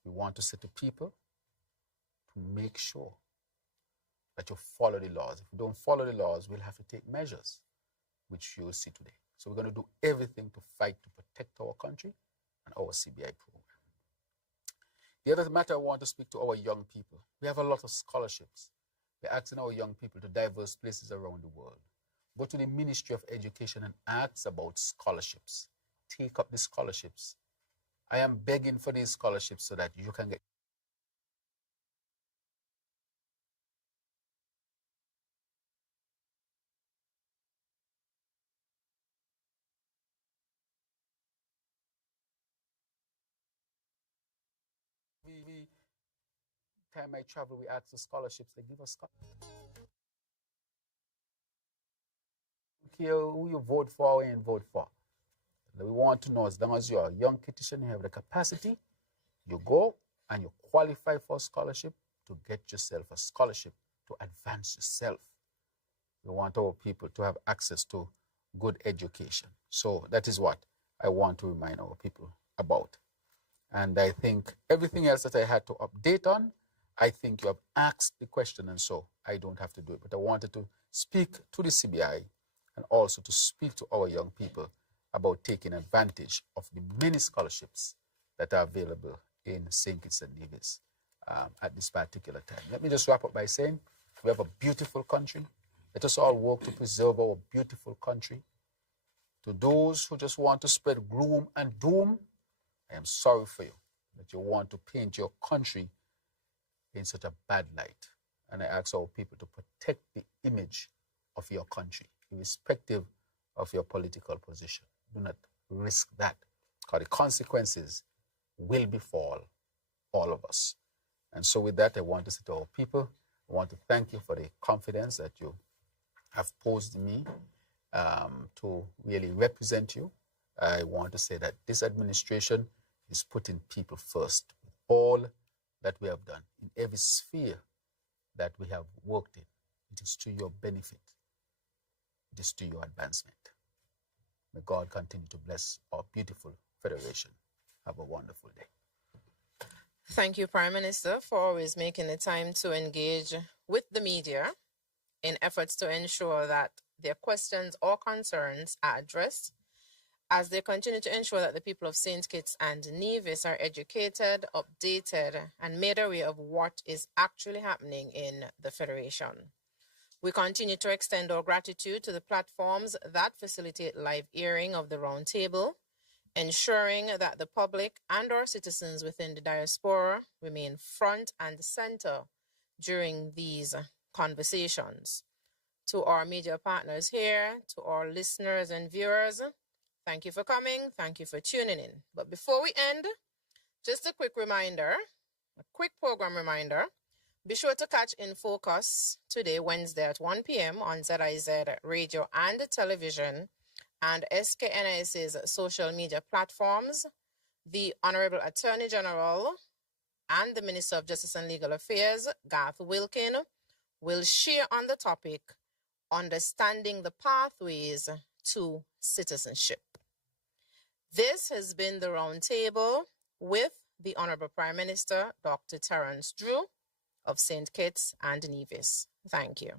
We want to say to people to make make sure that you follow the laws. If you don't follow the laws, we'll have to take measures, which you'll see today. So we're going to do everything to fight to protect our country and our CBI program. The other matter I want to speak to our young people. We have a lot of scholarships. We're asking our young people to diverse places around the world. Go to the Ministry of Education and ask about scholarships. Take up the scholarships. I am begging for these scholarships so that you can get. We time I travel, we ask for scholarships. They give us scholarships. Care who you vote for or you vote for. We want to know, as long as you're a young citizen, you have the capacity, you go and you qualify for a scholarship to get yourself a scholarship to advance yourself. We want our people to have access to good education. So that is what I want to remind our people about. And I think everything else that I had to update on, I think you have asked the question, and so I don't have to do it. But I wanted to speak to the CBI and also to speak to our young people about taking advantage of the many scholarships that are available in St. Kitts and Nevis at this particular time. Let me just wrap up by saying we have a beautiful country. Let us all work to preserve our beautiful country. To those who just want to spread gloom and doom, I am sorry for you that you want to paint your country in such a bad light. And I ask our people to protect the image of your country, irrespective of your political position. Do not risk that, because the consequences will befall all of us. And so with that, I want to say to our people, I want to thank you for the confidence that you have posed me to really represent you. I want to say that this administration is putting people first. All that we have done in every sphere that we have worked in, it is to your benefit. It is to your advancement. May God continue to bless our beautiful federation. Have a wonderful day. Thank you, Prime Minister, for always making the time to engage with the media in efforts to ensure that their questions or concerns are addressed, as they continue to ensure that the people of St. Kitts and Nevis are educated, updated, and made aware of what is actually happening in the Federation. We continue to extend our gratitude to the platforms that facilitate live airing of the Roundtable, ensuring that the public and our citizens within the diaspora remain front and center during these conversations. To our media partners here, to our listeners and viewers, thank you for coming, thank you for tuning in. But before we end, just a quick program reminder. Be sure to catch In Focus today, Wednesday at 1 p.m. on ZIZ radio and television and SKNIS's social media platforms. The Honorable Attorney General and the Minister of Justice and Legal Affairs, Garth Wilkin, will share on the topic, Understanding the Pathways to Citizenship. This has been the Roundtable with the Honorable Prime Minister, Dr. Terrance Drew of St. Kitts and Nevis. Thank you.